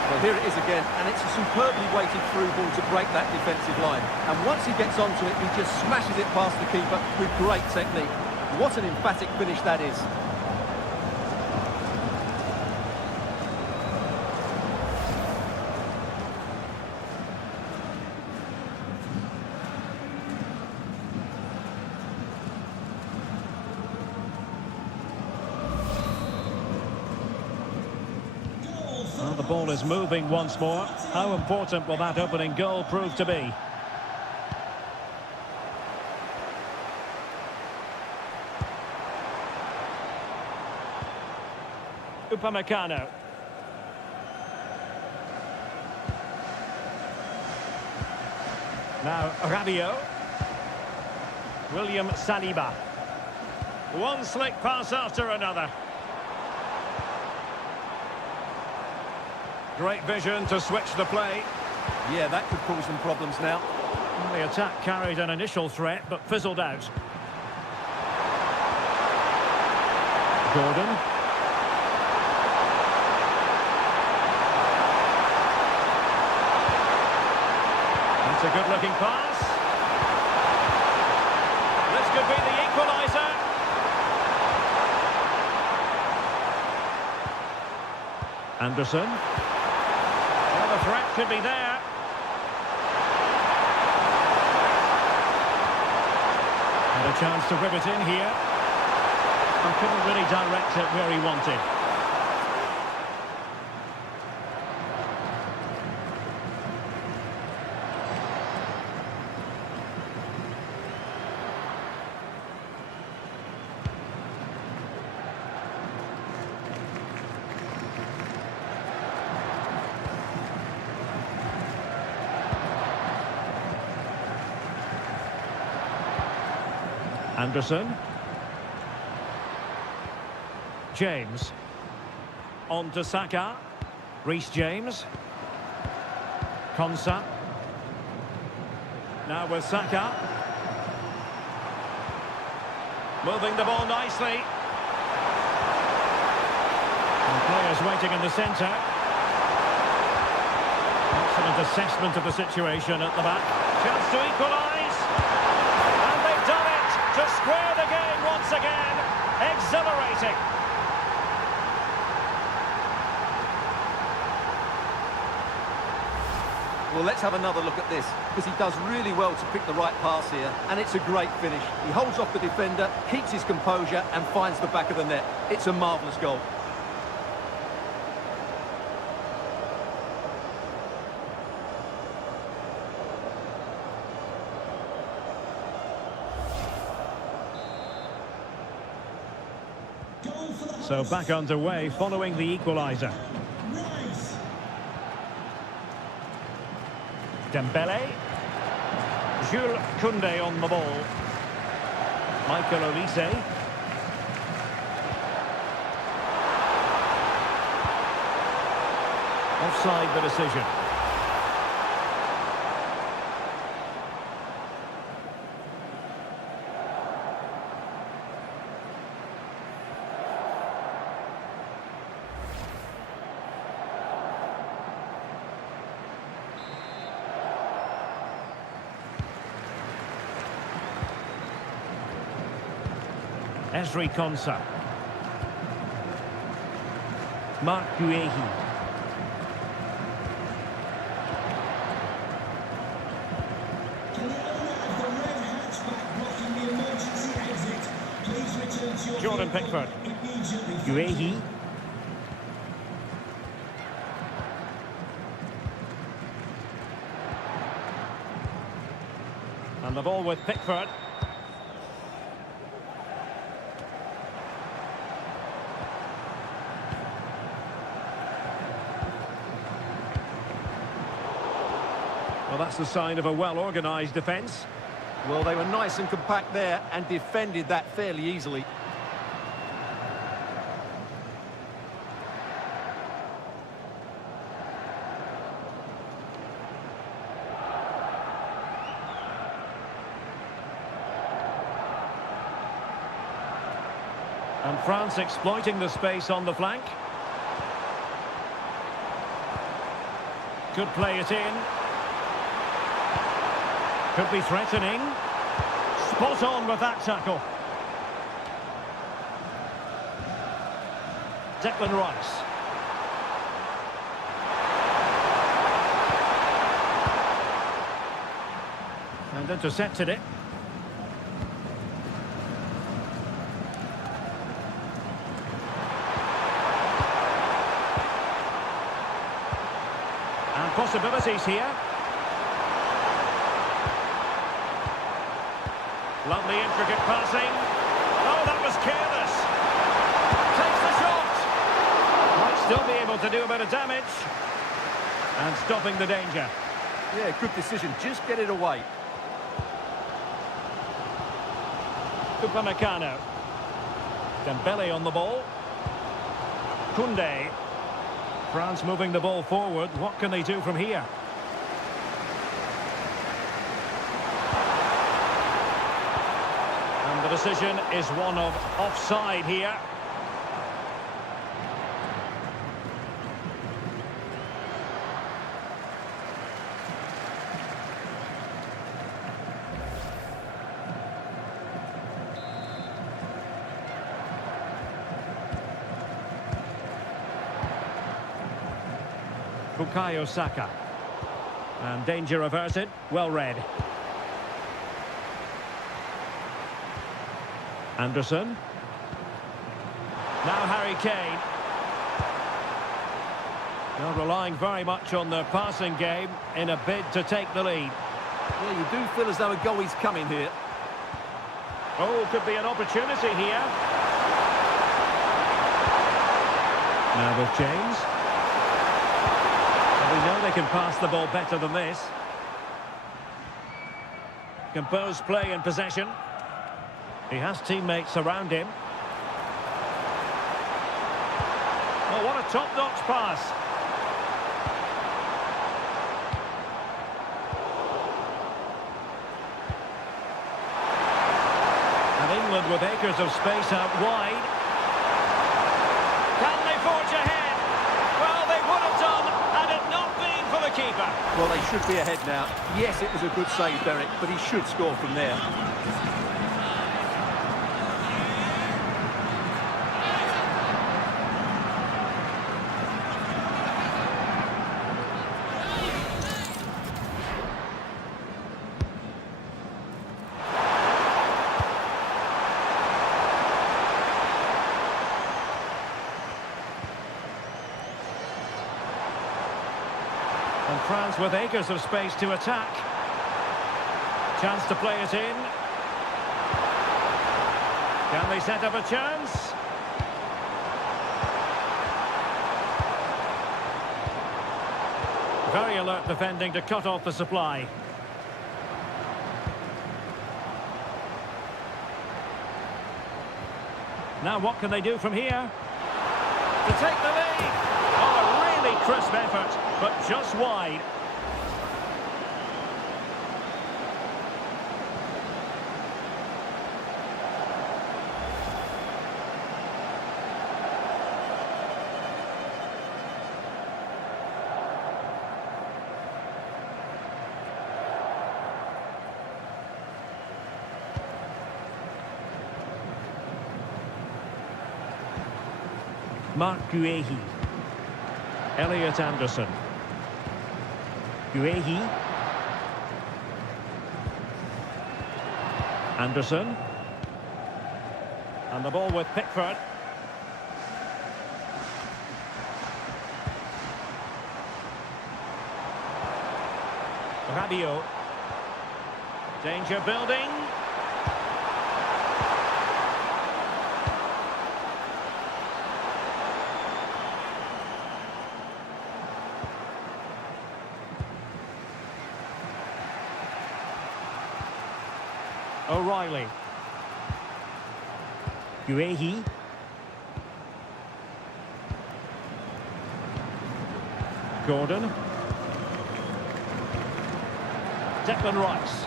Well, here it is again, and it's a superbly weighted through ball to break that defensive line. And once he gets onto it, he just smashes it past the keeper with great technique. What an emphatic finish that is. Well, the ball is moving once more. How important will that opening goal prove to be? Upamecano. Now Rabiot. William Saliba. One slick pass after another. Great vision to switch the play. Yeah, that could cause some problems now. The attack carried an initial threat but fizzled out. Gordon. It's a good-looking pass. This could be the equaliser. Anderson. Well, the threat could be there. Had a chance to whip it in here. And couldn't really direct it where he wanted. Anderson. James. On to Saka. Reece James. Konsa. Now with Saka. Moving the ball nicely. And players waiting in the centre. Excellent assessment of the situation at the back. Chance to equalise. And they've done it to square the game once again. Exhilarating. Well, let's have another look at this, because he does really well to pick the right pass here, and it's a great finish. He holds off the defender, keeps his composure, and finds the back of the net. It's a marvellous goal. So back underway following the equaliser. Dembele. Jules Koundé on the ball. Michael Olise. Offside the decision. Ezri Konsa. Marc Guehi. Jordan Pickford. Guehi. And the ball with Pickford. Well, that's the sign of a well-organised defence. Well, they were nice and compact there and defended that fairly easily. And France exploiting the space on the flank. Could play it in. Could be threatening. Spot on with that tackle. Declan Rice. And intercepted it. And possibilities here. Lovely intricate passing. Oh, that was careless. Takes the shot. Might still be able to do a bit of damage. And stopping the danger. Yeah, good decision. Just get it away. Upamecano. Dembele on the ball. Koundé. France moving the ball forward. What can they do from here? And the decision is one of offside here. Bukayo Saka. And danger averted. Well read. Anderson. Now Harry Kane. They're relying very much on their passing game in a bid to take the lead. Yeah, you do feel as though a goal is coming here. Oh, could be an opportunity here. Now with James. We know they can pass the ball better than this. Composed play in possession. He has teammates around him. Oh, what a top-notch pass. And England with acres of space out wide. Can they forge ahead? Well, they would have done had it not been for the keeper. Well, they should be ahead now. Yes, it was a good save, Derek, but he should score from there. And France with acres of space to attack. Chance to play it in. Can they set up a chance? Very alert defending to cut off the supply. Now what can they do from here? To take the lead! Oh, a really crisp effort, but just wide. Mark Guehi. Elliot Anderson. Guehi. Anderson. And the ball with Pickford. Rabiot. Danger building. O'Reilly. Guehi. Gordon. Declan Rice.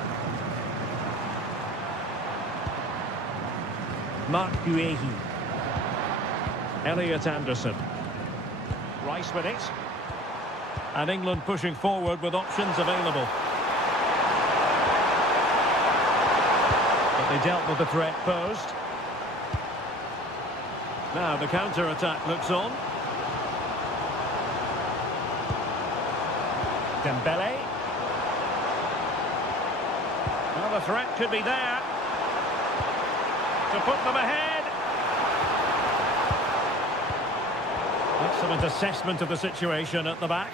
Mark Guehi. Elliot Anderson. Rice with it. And England pushing forward with options available. They dealt with the threat posed. Now the counter-attack looks on. Dembele. Well, the threat could be there to put them ahead. Excellent assessment of the situation at the back.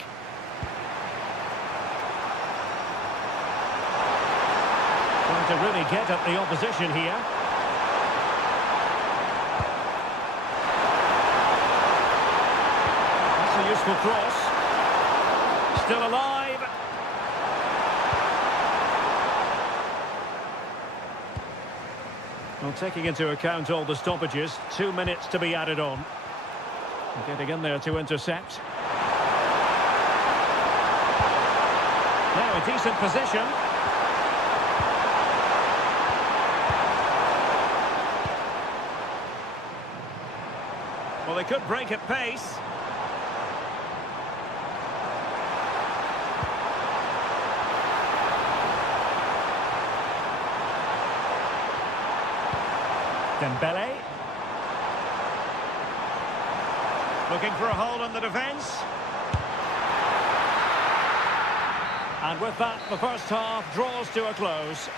To really get at the opposition here. That's a useful cross. Still alive. Well, taking into account all the stoppages, 2 minutes to be added on. Getting in there to intercept. Now a decent position. Well, they could break at pace. Dembele. Looking for a hole in the defence. And with that, the first half draws to a close.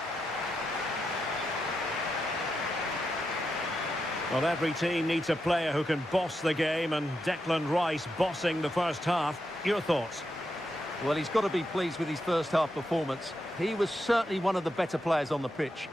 Well, every team needs a player who can boss the game, and Declan Rice bossing the first half. Your thoughts? Well, he's got to be pleased with his first half performance. He was certainly one of the better players on the pitch.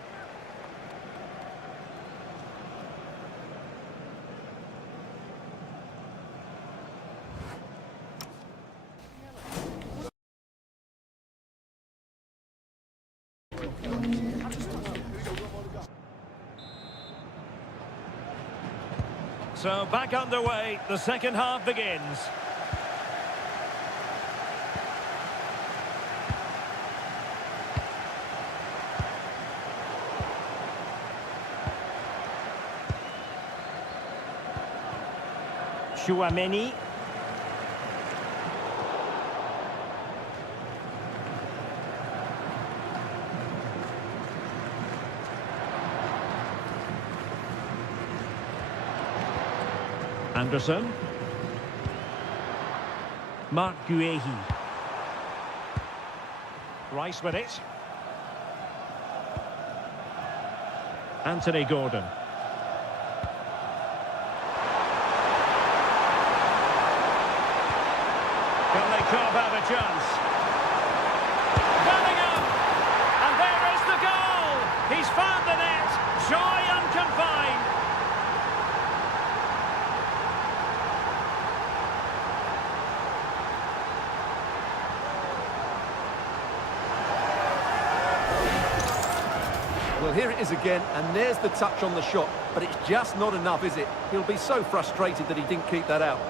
So back underway, the second half begins. Chouameni. Anderson. Mark Guehi. Rice with it. Anthony Gordon. Can they carve out a chance? Bellingham! And there is the goal! He's found the net! Joy unconfined! Well, here it is again, and there's the touch on the shot, but it's just not enough, is it? He'll be so frustrated that he didn't keep that out.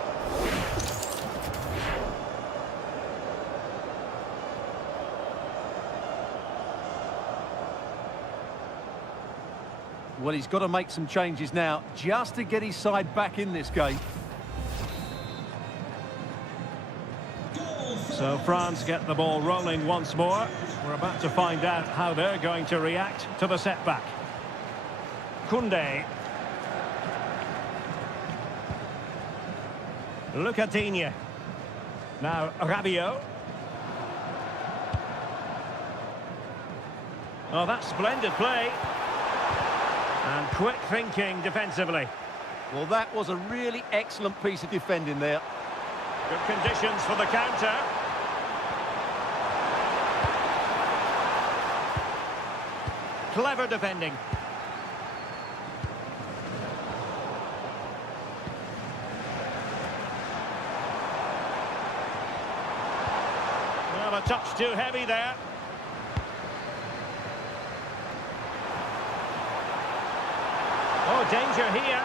Well, he's got to make some changes now, just to get his side back in this game. So France get the ball rolling once more. We're about to find out how they're going to react to the setback. Koundé. Lucatinia. Now Rabiot. Oh, that's splendid play. And quick thinking defensively. Well, that was a really excellent piece of defending there. Good conditions for the counter. Clever defending. Well, a touch too heavy there. Oh, danger here.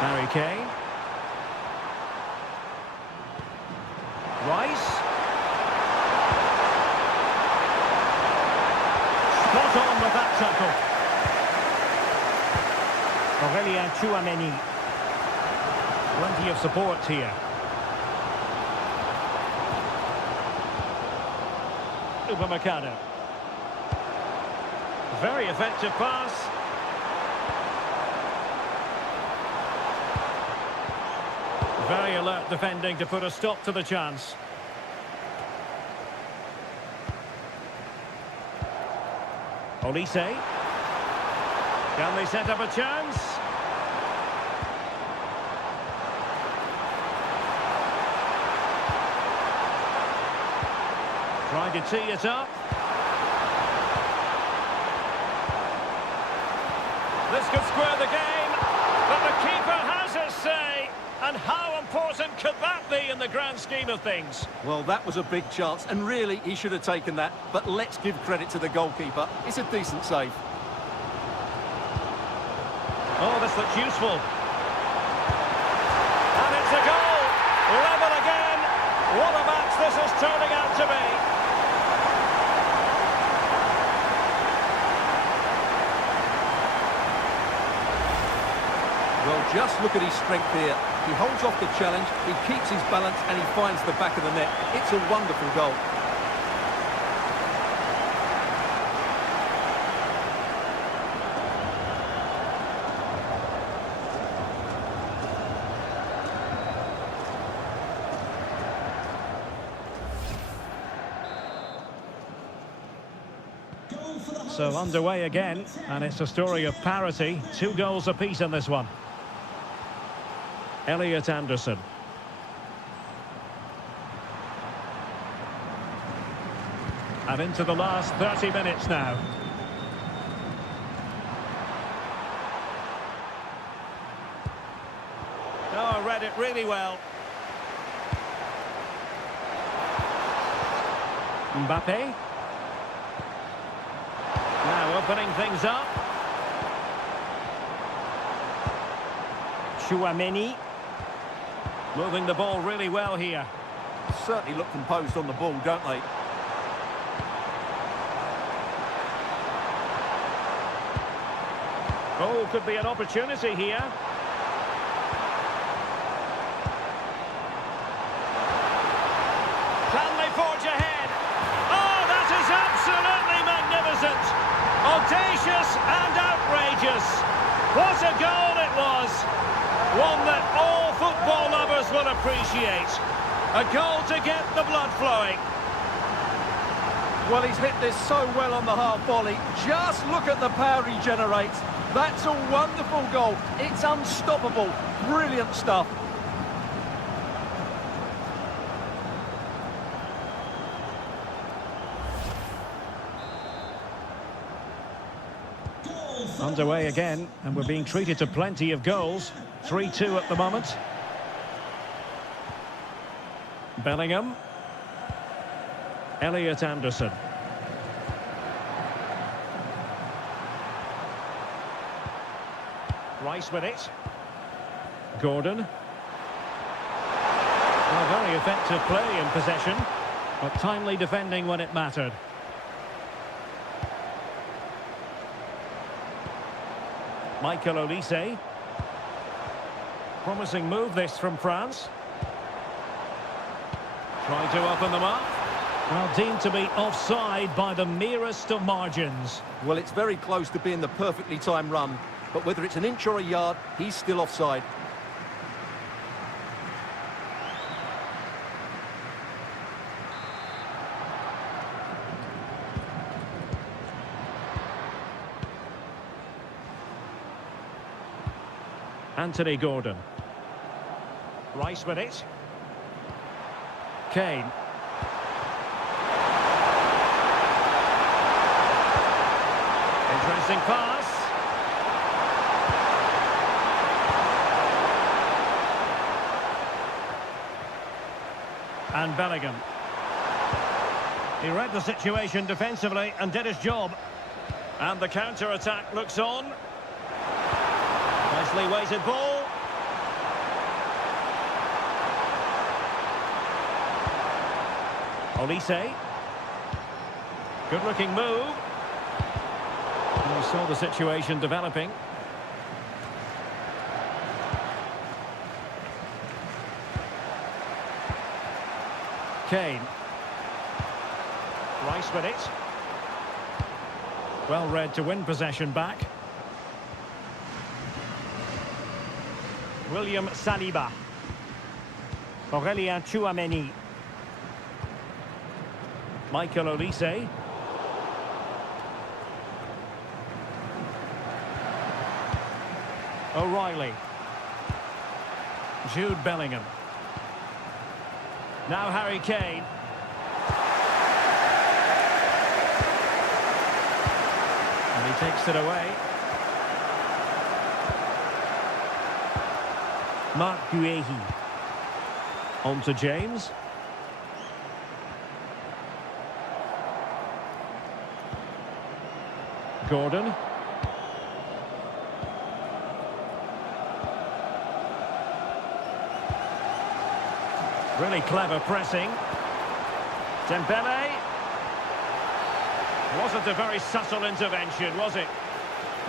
Harry Kane. Rice. Spot on with that tackle. Aurelien Chouameni. Plenty of support here. Upamecano. Very effective pass. Very alert defending to put a stop to the chance. Olise. Can they set up a chance? Trying to tee it up. This could square the game, but the keeper has his say. And how important could that be in the grand scheme of things? Well, that was a big chance, and really, he should have taken that. But let's give credit to the goalkeeper. It's a decent save. Oh, this looks useful. And it's a goal! Level again! What a match this is turning out to be! Well, just look at his strength here. He holds off the challenge, he keeps his balance, and he finds the back of the net. It's a wonderful goal. So underway again, and it's a story of parity. 2 goals apiece in this one. Elliot Anderson. And into the last 30 minutes now. Oh, read it really well. Mbappe. Now opening things up. Chouameni. Moving the ball really well here. Certainly look composed on the ball, don't they? Oh, could be an opportunity here. Can they forge ahead? Oh, that is absolutely magnificent. Audacious and outrageous. What a goal it was. One that all football lovers will appreciate. A goal to get the blood flowing. Well, he's hit this so well on the half volley. Just look at the power he generates. That's a wonderful goal. It's unstoppable. Brilliant stuff. Underway again, and we're being treated to plenty of goals. 3-2 at the moment. Bellingham. Elliot Anderson. Rice with it. Gordon. Well, very effective play in possession, but timely defending when it mattered. Michael Olise. Promising move this from France. Trying to open them up. Well, deemed to be offside by the merest of margins. Well, it's very close to being the perfectly timed run, but whether it's an inch or a yard, he's still offside. Anthony Gordon. Rice with it. Kane. Interesting pass. And Bellingham. He read the situation defensively and did his job. And the counter-attack looks on. Nicely weighted ball. Olise. Good-looking move. And we saw the situation developing. Kane. Rice with it. Well read to win possession back. William Saliba. Aurélien Chouameni. Michael Olise. O'Reilly. Jude Bellingham. Now Harry Kane. And he takes it away. Marc Guéhi. On to James. Gordon. Really clever pressing. Dembele. Wasn't a very subtle intervention, was it?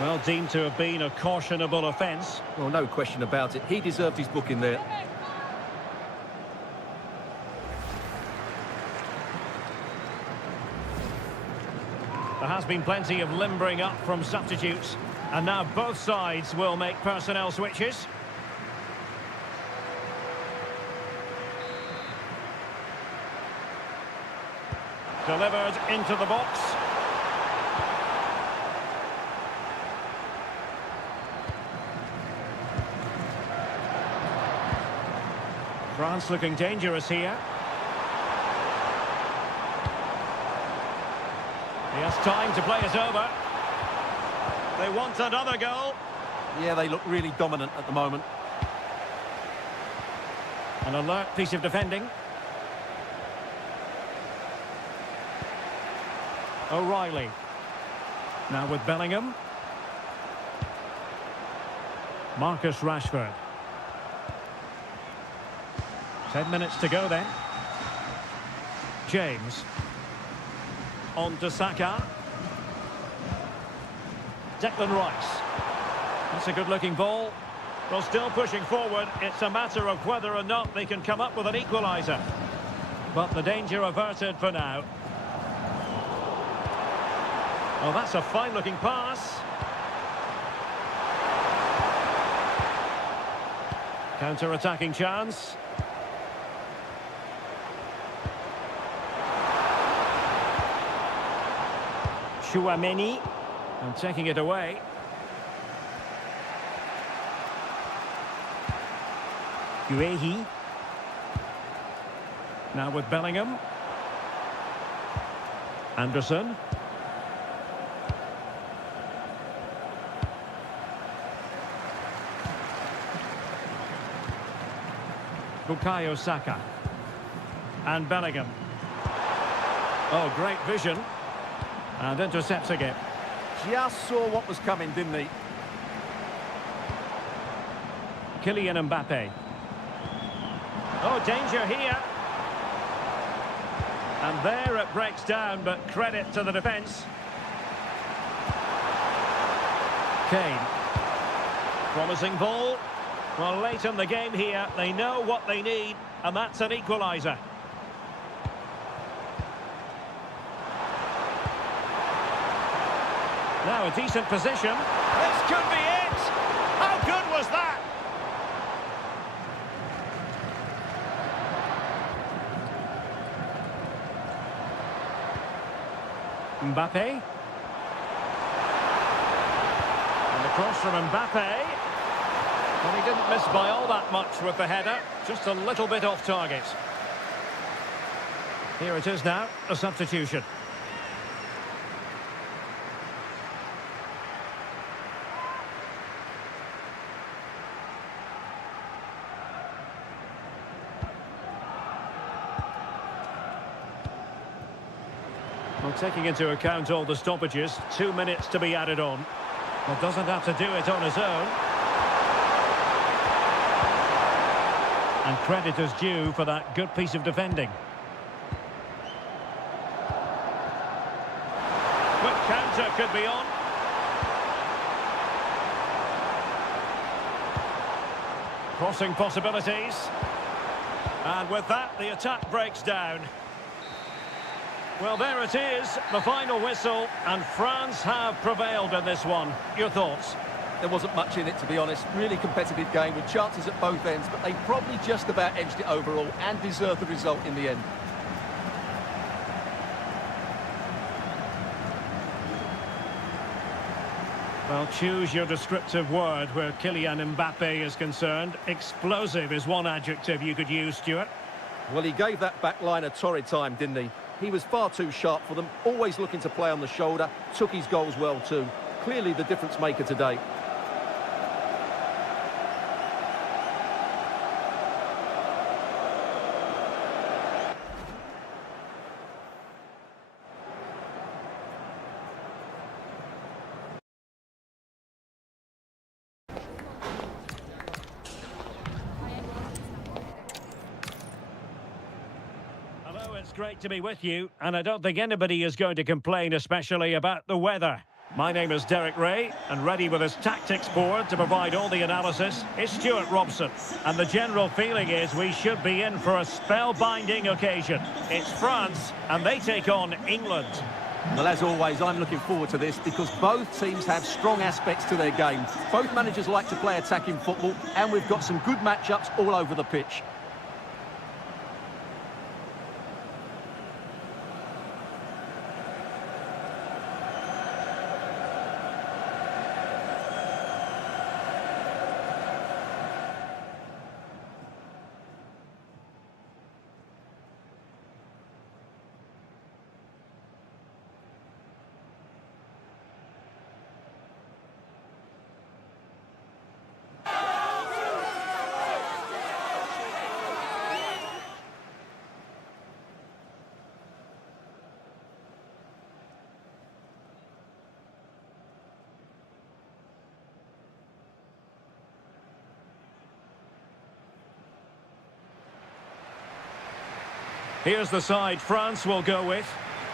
Well, deemed to have been a cautionable offence. Well, no question about it. He deserved his booking there. There has been plenty of limbering up from substitutes, and now both sides will make personnel switches. Delivered into the box. France looking dangerous here. He has time to play it over. They want another goal. Yeah, they look really dominant at the moment. An alert piece of defending. O'Reilly. Now with Bellingham. Marcus Rashford. 10 minutes to go then. James. On to Saka. Declan Rice. That's a good-looking ball. Well, still pushing forward. It's a matter of whether or not they can come up with an equaliser. But the danger averted for now. Well, that's a fine-looking pass. Counter-attacking chance. Chouameni. And taking it away. Guehi. Now with Bellingham. Anderson. Bukayo Saka. And Bellingham. Oh, great vision. And intercepting it. Just saw what was coming, didn't he? Kylian Mbappe. Oh, danger here. And there it breaks down, but credit to the defence. Kane. Promising ball. Well, late in the game here, they know what they need, and that's an equaliser. Now a decent position. This could be it! How good was that? Mbappe. And the cross from Mbappe. Well, he didn't miss by all that much with the header. Just a little bit off target. Here it is now, a substitution. Well, taking into account all the stoppages, 2 minutes to be added on. Well, doesn't have to do it on his own. And credit is due for that good piece of defending. Quick counter could be on. Crossing possibilities. And with that, the attack breaks down. Well, there it is, the final whistle, and France have prevailed in this one. Your thoughts? There wasn't much in it, to be honest. Really competitive game with chances at both ends, but they probably just about edged it overall and deserved the result in the end. Well, choose your descriptive word where Kylian Mbappe is concerned. Explosive is one adjective you could use, Stuart. Well, he gave that back line a torrid time, didn't he? He was far too sharp for them, always looking to play on the shoulder, took his goals well too. Clearly the difference maker today. It's great to be with you, and I don't think anybody is going to complain, especially about the weather. My name is Derek Ray, and ready with his tactics board to provide all the analysis is Stuart Robson. And the general feeling is we should be in for a spellbinding occasion. It's France, and they take on England. Well, as always, I'm looking forward to this because both teams have strong aspects to their game. Both managers like to play attacking football, and we've got some good matchups all over the pitch. Here's the side France will go with.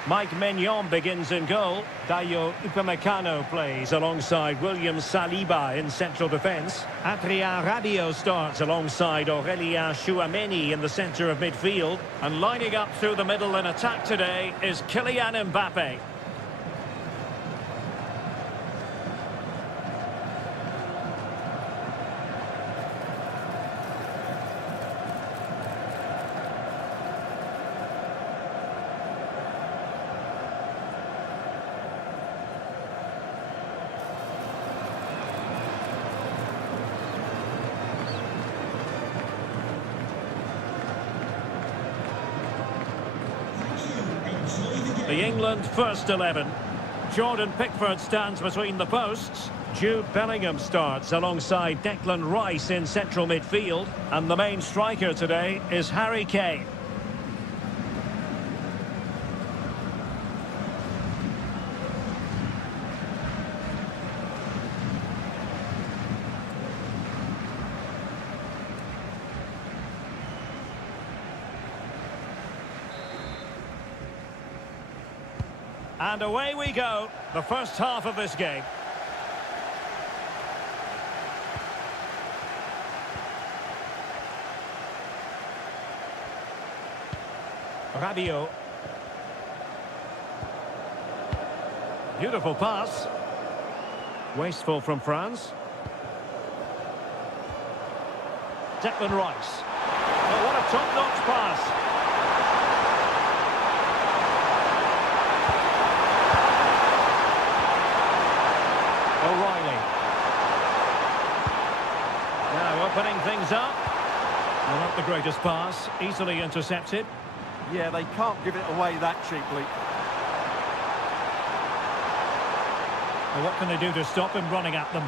Mike Maignan begins in goal. Dayo Upamecano plays alongside William Saliba in central defence. Adrien Rabiot starts alongside Aurélien Tchouameni in the centre of midfield. And lining up through the middle in attack today is Kylian Mbappe. The England first 11. Jordan Pickford stands between the posts. Jude Bellingham starts alongside Declan Rice in central midfield. And the main striker today is Harry Kane. And away we go, the first half of this game. Rabiot. Beautiful pass. Wasteful from France. Declan Rice. Oh, what a top-notch pass. O'Reilly. Now opening things up. Well, not the greatest pass, easily intercepted. Yeah, they can't give it away that cheaply. Well, what can they do to stop him running at them?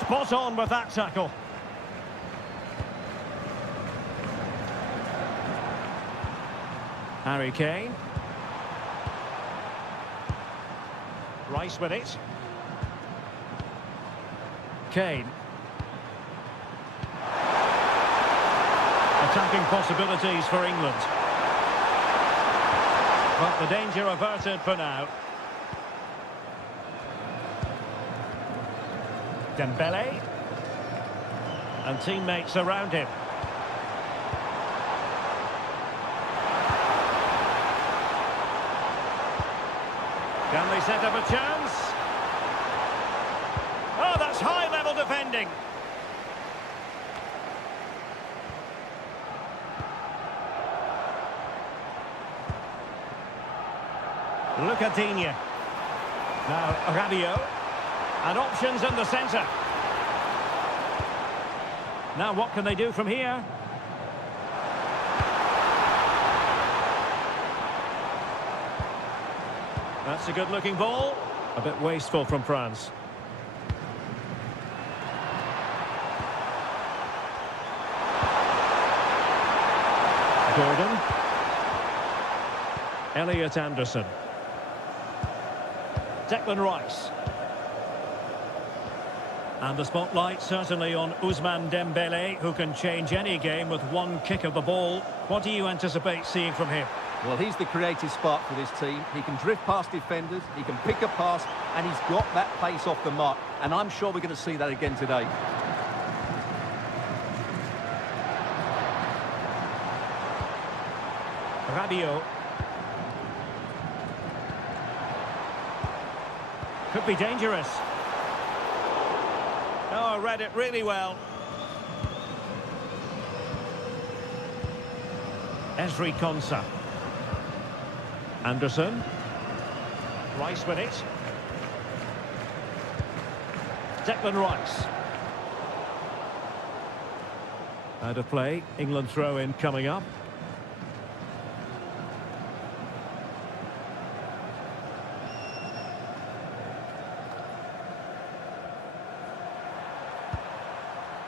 Spot on with that tackle. Harry Kane. Rice with it. Kane. Attacking possibilities for England. But the danger averted for now. Dembele. And teammates around him. Can they set up a chance? Oh, that's high-level defending. Lucadinha. Now Rabiot. And options in the centre. Now what can they do from here? That's a good-looking ball. A bit wasteful from France. Gordon. Elliot Anderson. Declan Rice. And the spotlight certainly on Ousmane Dembele, who can change any game with one kick of the ball. What do you anticipate seeing from him? Well, he's the creative spark for this team. He can drift past defenders, he can pick a pass, and he's got that pace off the mark. And I'm sure we're going to see that again today. Rabiot. Could be dangerous. Oh, read it really well. Ezri Konsa. Anderson. Rice with it. Declan Rice. Out of play. England throw-in coming up.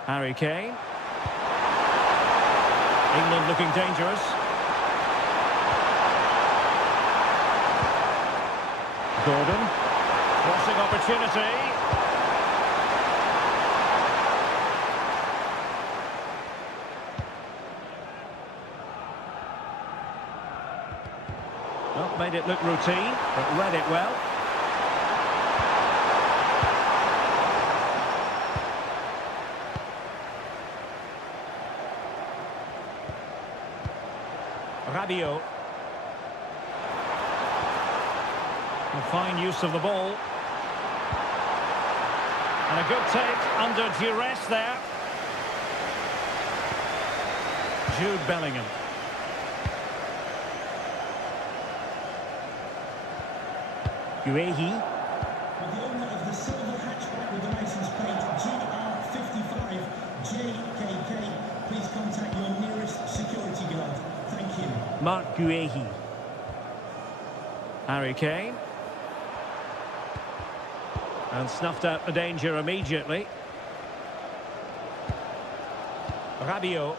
Harry Kane. England looking dangerous. Gordon. Crossing opportunity. Made it look routine, but read it well. Rabiot. A fine use of the ball. And a good take under duress there. Jude Bellingham. Guehi. With the owner of the silver hatchback with the license plate GR55 JKK, please contact your nearest security guard. Thank you. Mark Guehi. Harry Kane. And snuffed out the danger immediately. Rabiot.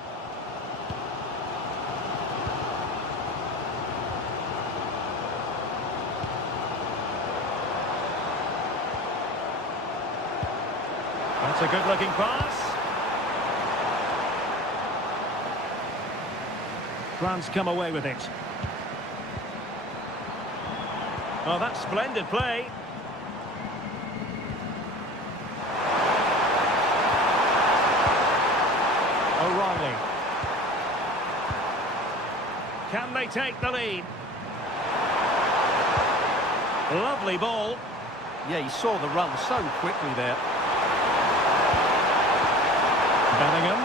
That's a good-looking pass. France come away with it. Oh, that's splendid play. O'Reilly. Can they take the lead? Lovely ball. Yeah, he saw the run so quickly there. Bellingham.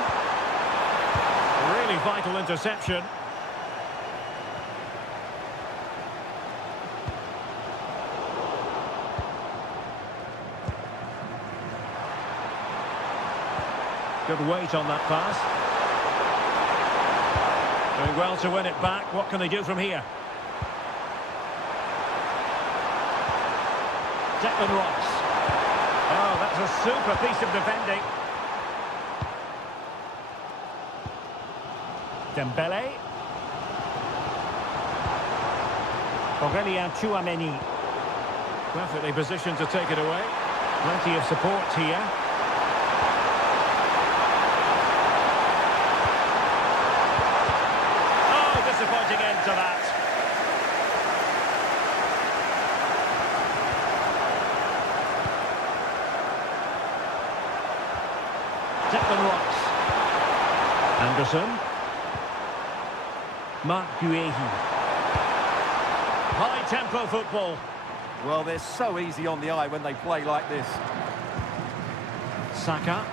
Really vital interception. Good weight on that pass. Doing well to win it back. What can they do from here? Declan Rice. Oh, that's a super piece of defending. Dembele. Aurélien Tchouaméni. Perfectly positioned to take it away. Plenty of support here. Oh, disappointing end to that. Declan Rice. Anderson. Mark Guehi. High-tempo football. Well, they're so easy on the eye when they play like this. Saka.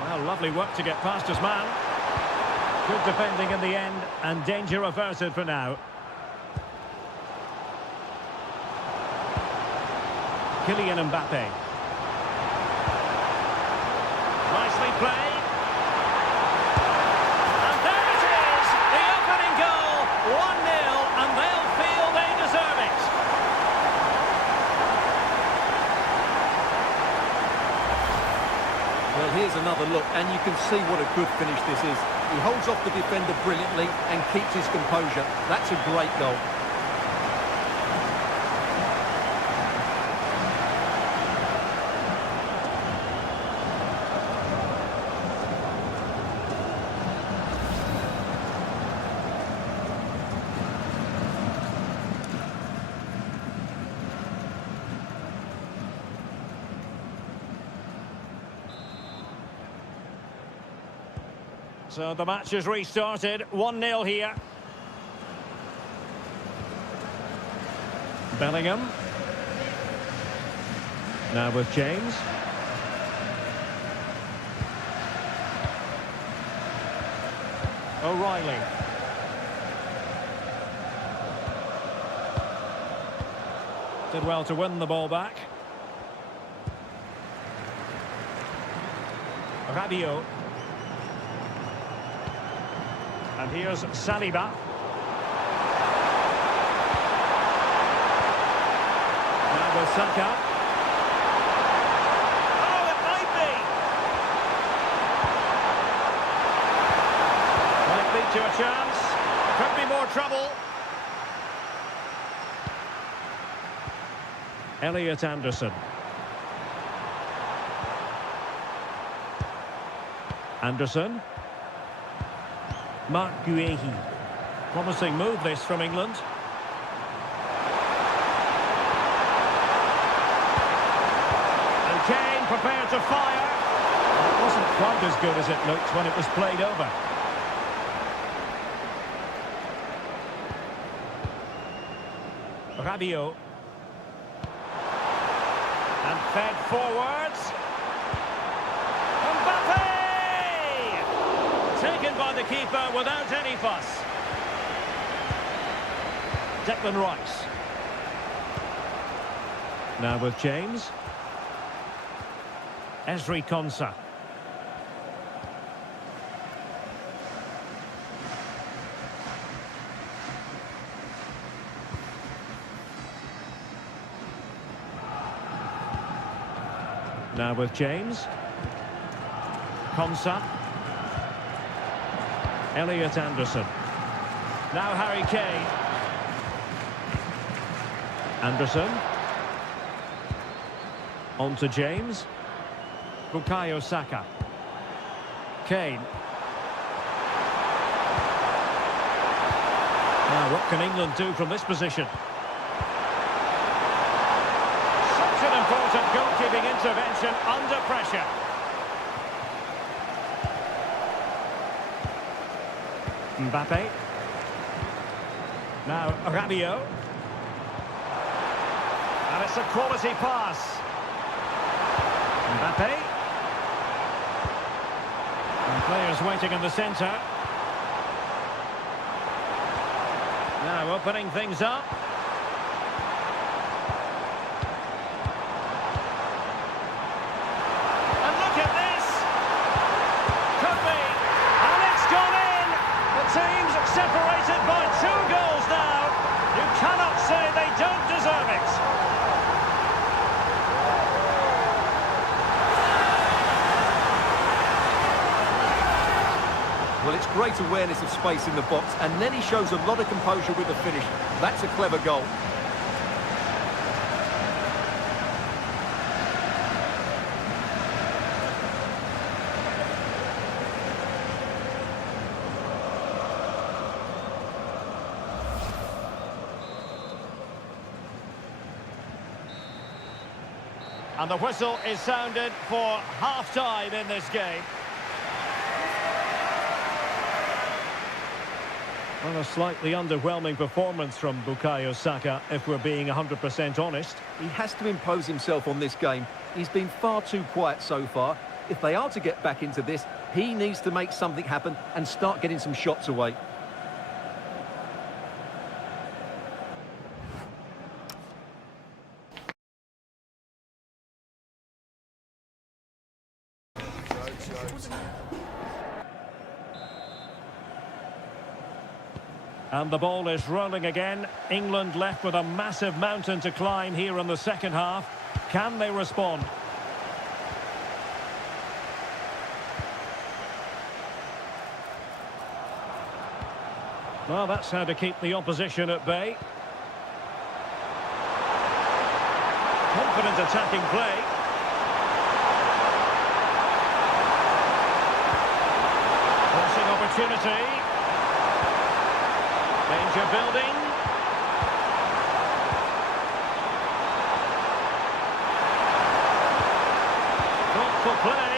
Well, lovely work to get past his man. Good defending in the end, and danger averted for now. Kylian Mbappe. Nicely played. And there it is, the opening goal. 1-0, and they'll feel they deserve it. Well, here's another look, and you can see what a good finish this is. He holds off the defender brilliantly and keeps his composure. That's a great goal. So the match is restarted. 1-0 here. Bellingham. Now with James. O'Reilly. Did well to win the ball back. Rabiot. And here's Saliba. Now with Saka. Oh, it might be! Might lead to a chance. Could be more trouble. Elliot Anderson. Anderson. Mark Guehi. Promising move this from England. And Kane prepared to fire. It wasn't quite as good as it looked when it was played over. Rabiot. And fed forwards. Mbappe! Taken by the keeper without any fuss. Declan Rice. Now with James. Ezri Konsa. Now with James. Konsa. Elliot Anderson. Now Harry Kane. Anderson. On to James. Bukayo Saka. Kane. Now what can England do from this position? Such an important goalkeeping intervention under pressure. Mbappe. Now Rabiot. And it's a quality pass. Mbappe. And players waiting in the centre. Now opening things up. And look at this. Could be. And it's gone in. The team's separated by 2 goals now. You cannot say they don't deserve it. Well, it's great awareness of space in the box, and then he shows a lot of composure with the finish. That's a clever goal. And the whistle is sounded for half-time in this game. Well, a slightly underwhelming performance from Bukayo Saka, if we're being 100% honest. He has to impose himself on this game. He's been far too quiet so far. If they are to get back into this, he needs to make something happen and start getting some shots away. And the ball is rolling again. England left with a massive mountain to climb here in the second half. Can they respond? Well, that's how to keep the opposition at bay. Confident attacking play. Crossing opportunity. Danger building. Thoughtful play.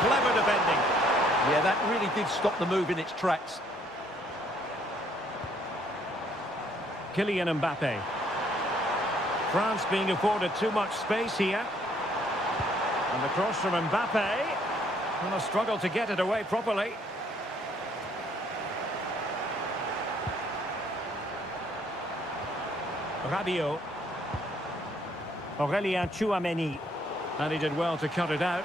Clever defending. Yeah, that really did stop the move in its tracks. Kylian Mbappe. France being afforded too much space here. And the cross from Mbappe. And a struggle to get it away properly. Rabiot. Aurélien Tchouameni. And he did well to cut it out.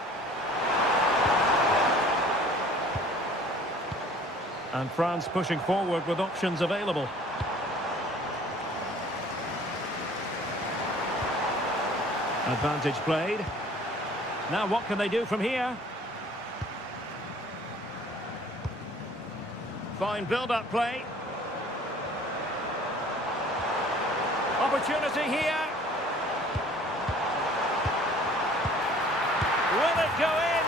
And France pushing forward with options available. Advantage played. Now what can they do from here? Fine build-up play. Opportunity here. Will it go in?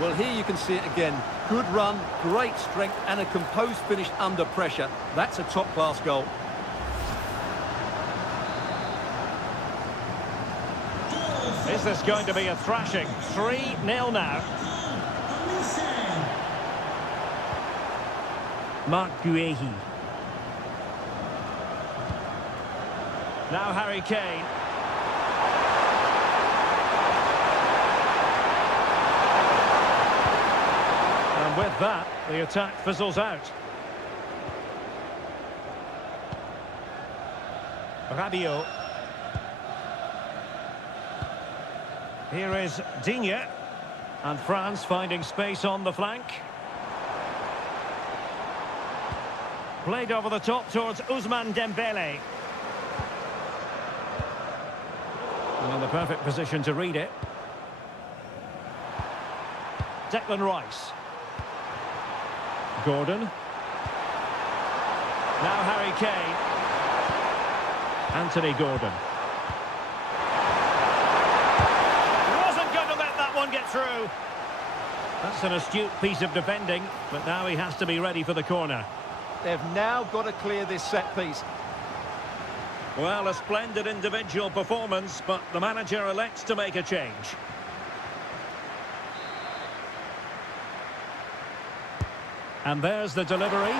Well, here you can see it again. Good run, great strength, and a composed finish under pressure. That's a top-class goal. Is this going to be a thrashing? 3-0 now. Marc Guehi. Now Harry Kane. And with that, the attack fizzles out. Rabiot. Here is Digne. And France finding space on the flank. Played over the top towards Ousmane Dembele. And in the perfect position to read it. Declan Rice. Gordon. Now Harry Kane. Anthony Gordon. Wasn't going to let that one get through. That's an astute piece of defending, but now he has to be ready for the corner. They've now got to clear this set piece. Well, a splendid individual performance, but the manager elects to make a change. And there's the delivery.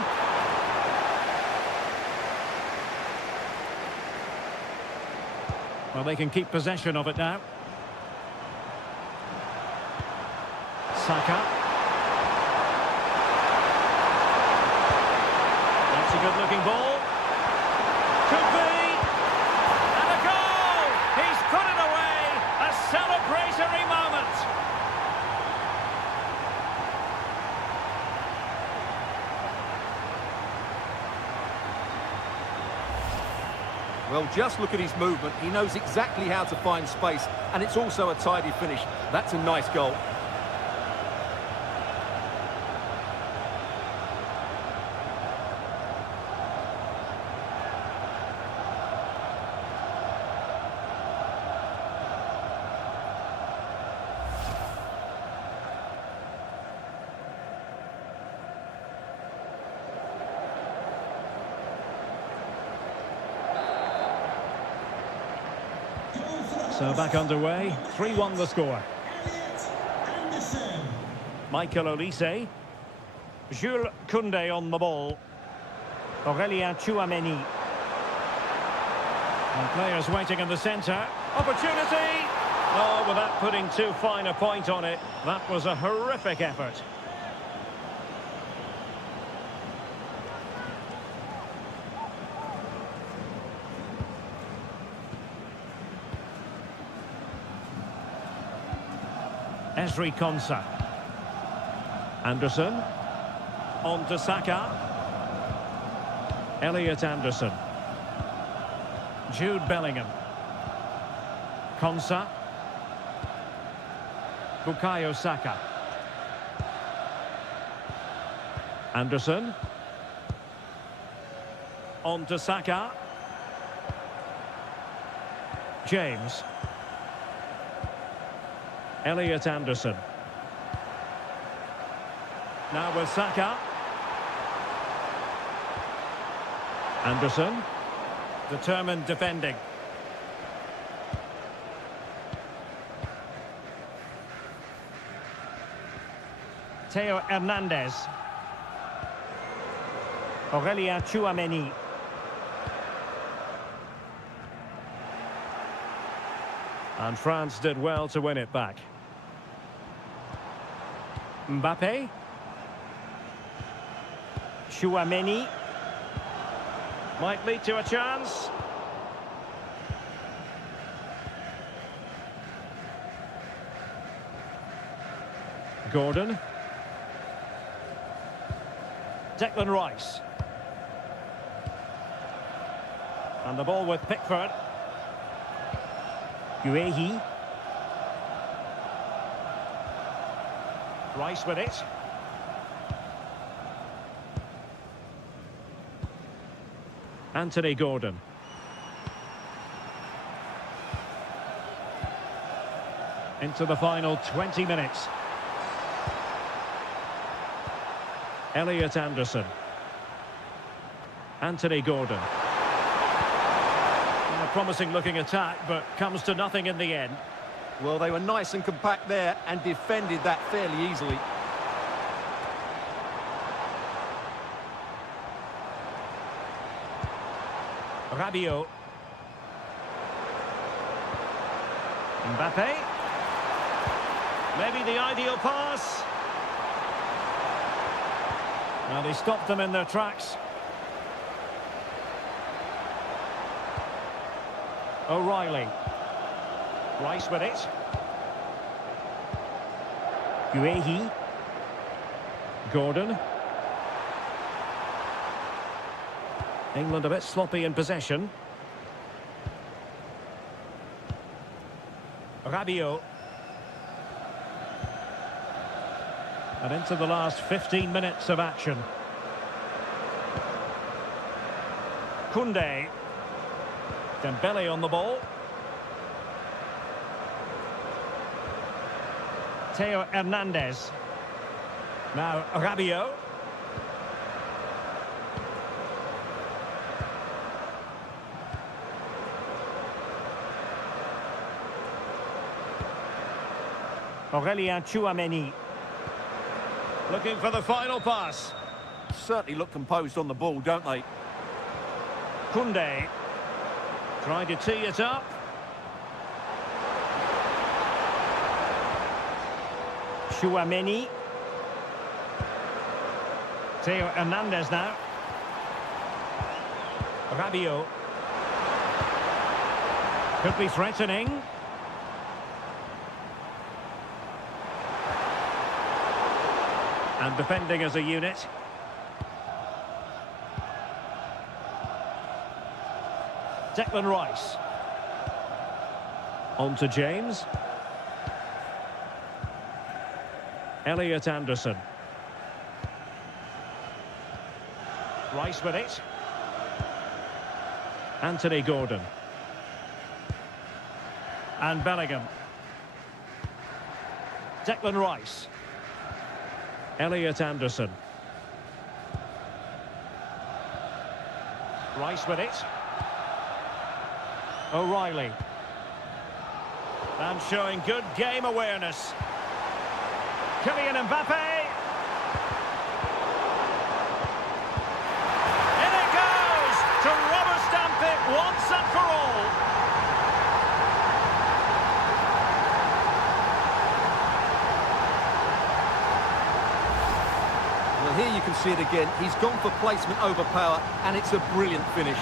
Well, they can keep possession of it now. Saka. That's a good-looking ball. Could be. And a goal! He's put it away. A celebratory moment. Well, just look at his movement. He knows exactly how to find space, and it's also a tidy finish. That's a nice goal. So back underway, 3-1 the score. Michael Olise. Jules Koundé on the ball. Aurélien Tchouameni. And players waiting in the centre. Opportunity! Oh, without putting too fine a point on it, that was a horrific effort. Ezri Konsa. Anderson. On to Saka. Elliot Anderson. Jude Bellingham. Konsa. Bukayo Saka. Anderson. On to Saka. James. Elliot Anderson. Now with Saka. Anderson. Determined defending. Theo Hernandez. Aurélien Tchouameni. And France did well to win it back. Mbappe. Tchouameni. Might lead to a chance. Gordon. Declan Rice. And the ball with Pickford. Guehi. Rice with it. Anthony Gordon. Into the final 20 minutes. Elliot Anderson. Anthony Gordon. And a promising looking attack, but comes to nothing in the end. Well, they were nice and compact there and defended that fairly easily. Rabiot. Mbappe. Maybe the ideal pass. Well, he stopped them in their tracks. O'Reilly. Rice with it. Guehi. Gordon. England a bit sloppy in possession. Rabiot. And into the last 15 minutes of action. Koundé. Dembele on the ball. Theo Hernandez. Now Rabiot. Aurélien Tchouameni. Looking for the final pass. Certainly look composed on the ball, don't they? Koundé. Trying to tee it up. Tchouameni. Theo Hernandez now. Rabiot. Could be threatening. And defending as a unit. Declan Rice. On to James. Elliot Anderson. Rice with it. Anthony Gordon. And Bellingham. Declan Rice. Elliot Anderson. Rice with it. O'Reilly. And showing good game awareness. Kylian Mbappe. In it goes to rubber stamp it once and for all. Well, here you can see it again. He's gone for placement over power, and it's a brilliant finish.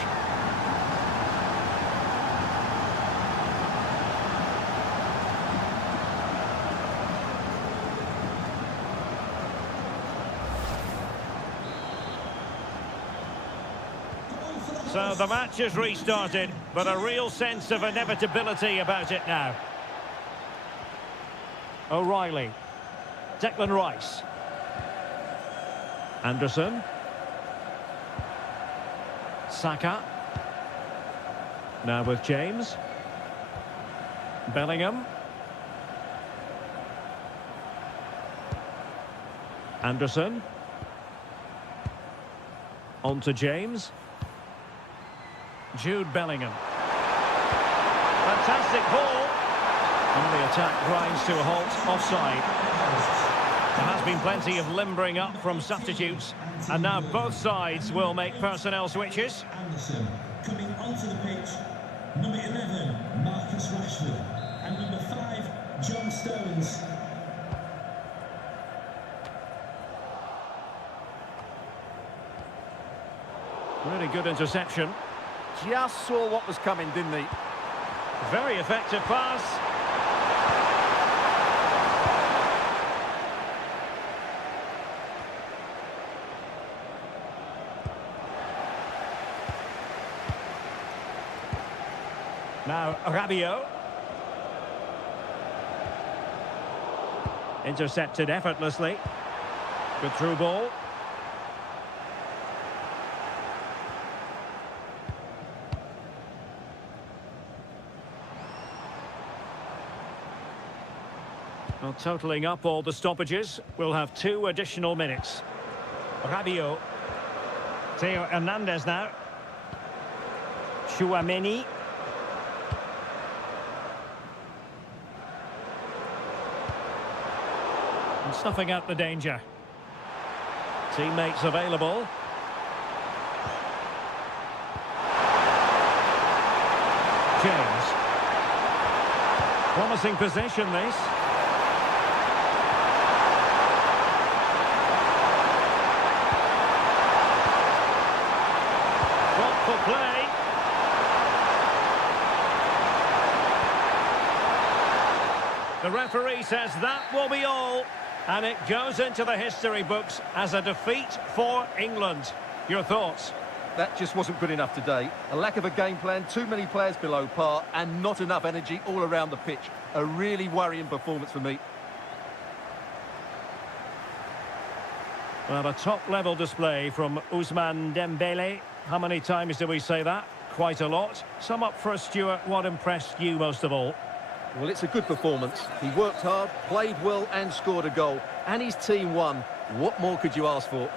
So the match has restarted, but a real sense of inevitability about it now. O'Reilly. Declan Rice. Anderson. Saka. Now with James. Bellingham. Anderson. On to James. Jude Bellingham. Fantastic ball. And the attack grinds to a halt, offside. There has been plenty of limbering up from substitutes, and now both sides will make personnel switches. Anderson coming onto the pitch, number 11, Marcus Rashford, and number 5, John Stones. Really good interception. Just saw what was coming, didn't he? Very effective pass. Now Rabiot. Intercepted effortlessly. Good through ball. Well, totalling up all the stoppages, we'll have 2 additional minutes. Rabiot. Theo Hernandez now. Chouameni. And snuffing out the danger. Teammates available. James. Promising possession, this. Thoughtful play. The referee says that will be all. And it goes into the history books as a defeat for England. Your thoughts? That just wasn't good enough today. A lack of a game plan, too many players below par, and not enough energy all around the pitch. A really worrying performance for me. Well, a top-level display from Ousmane Dembele. How many times do we say that? Quite a lot. Sum up for us, Stuart. What impressed you most of all? Well, it's a good performance. He worked hard, played well and scored a goal. And his team won. What more could you ask for?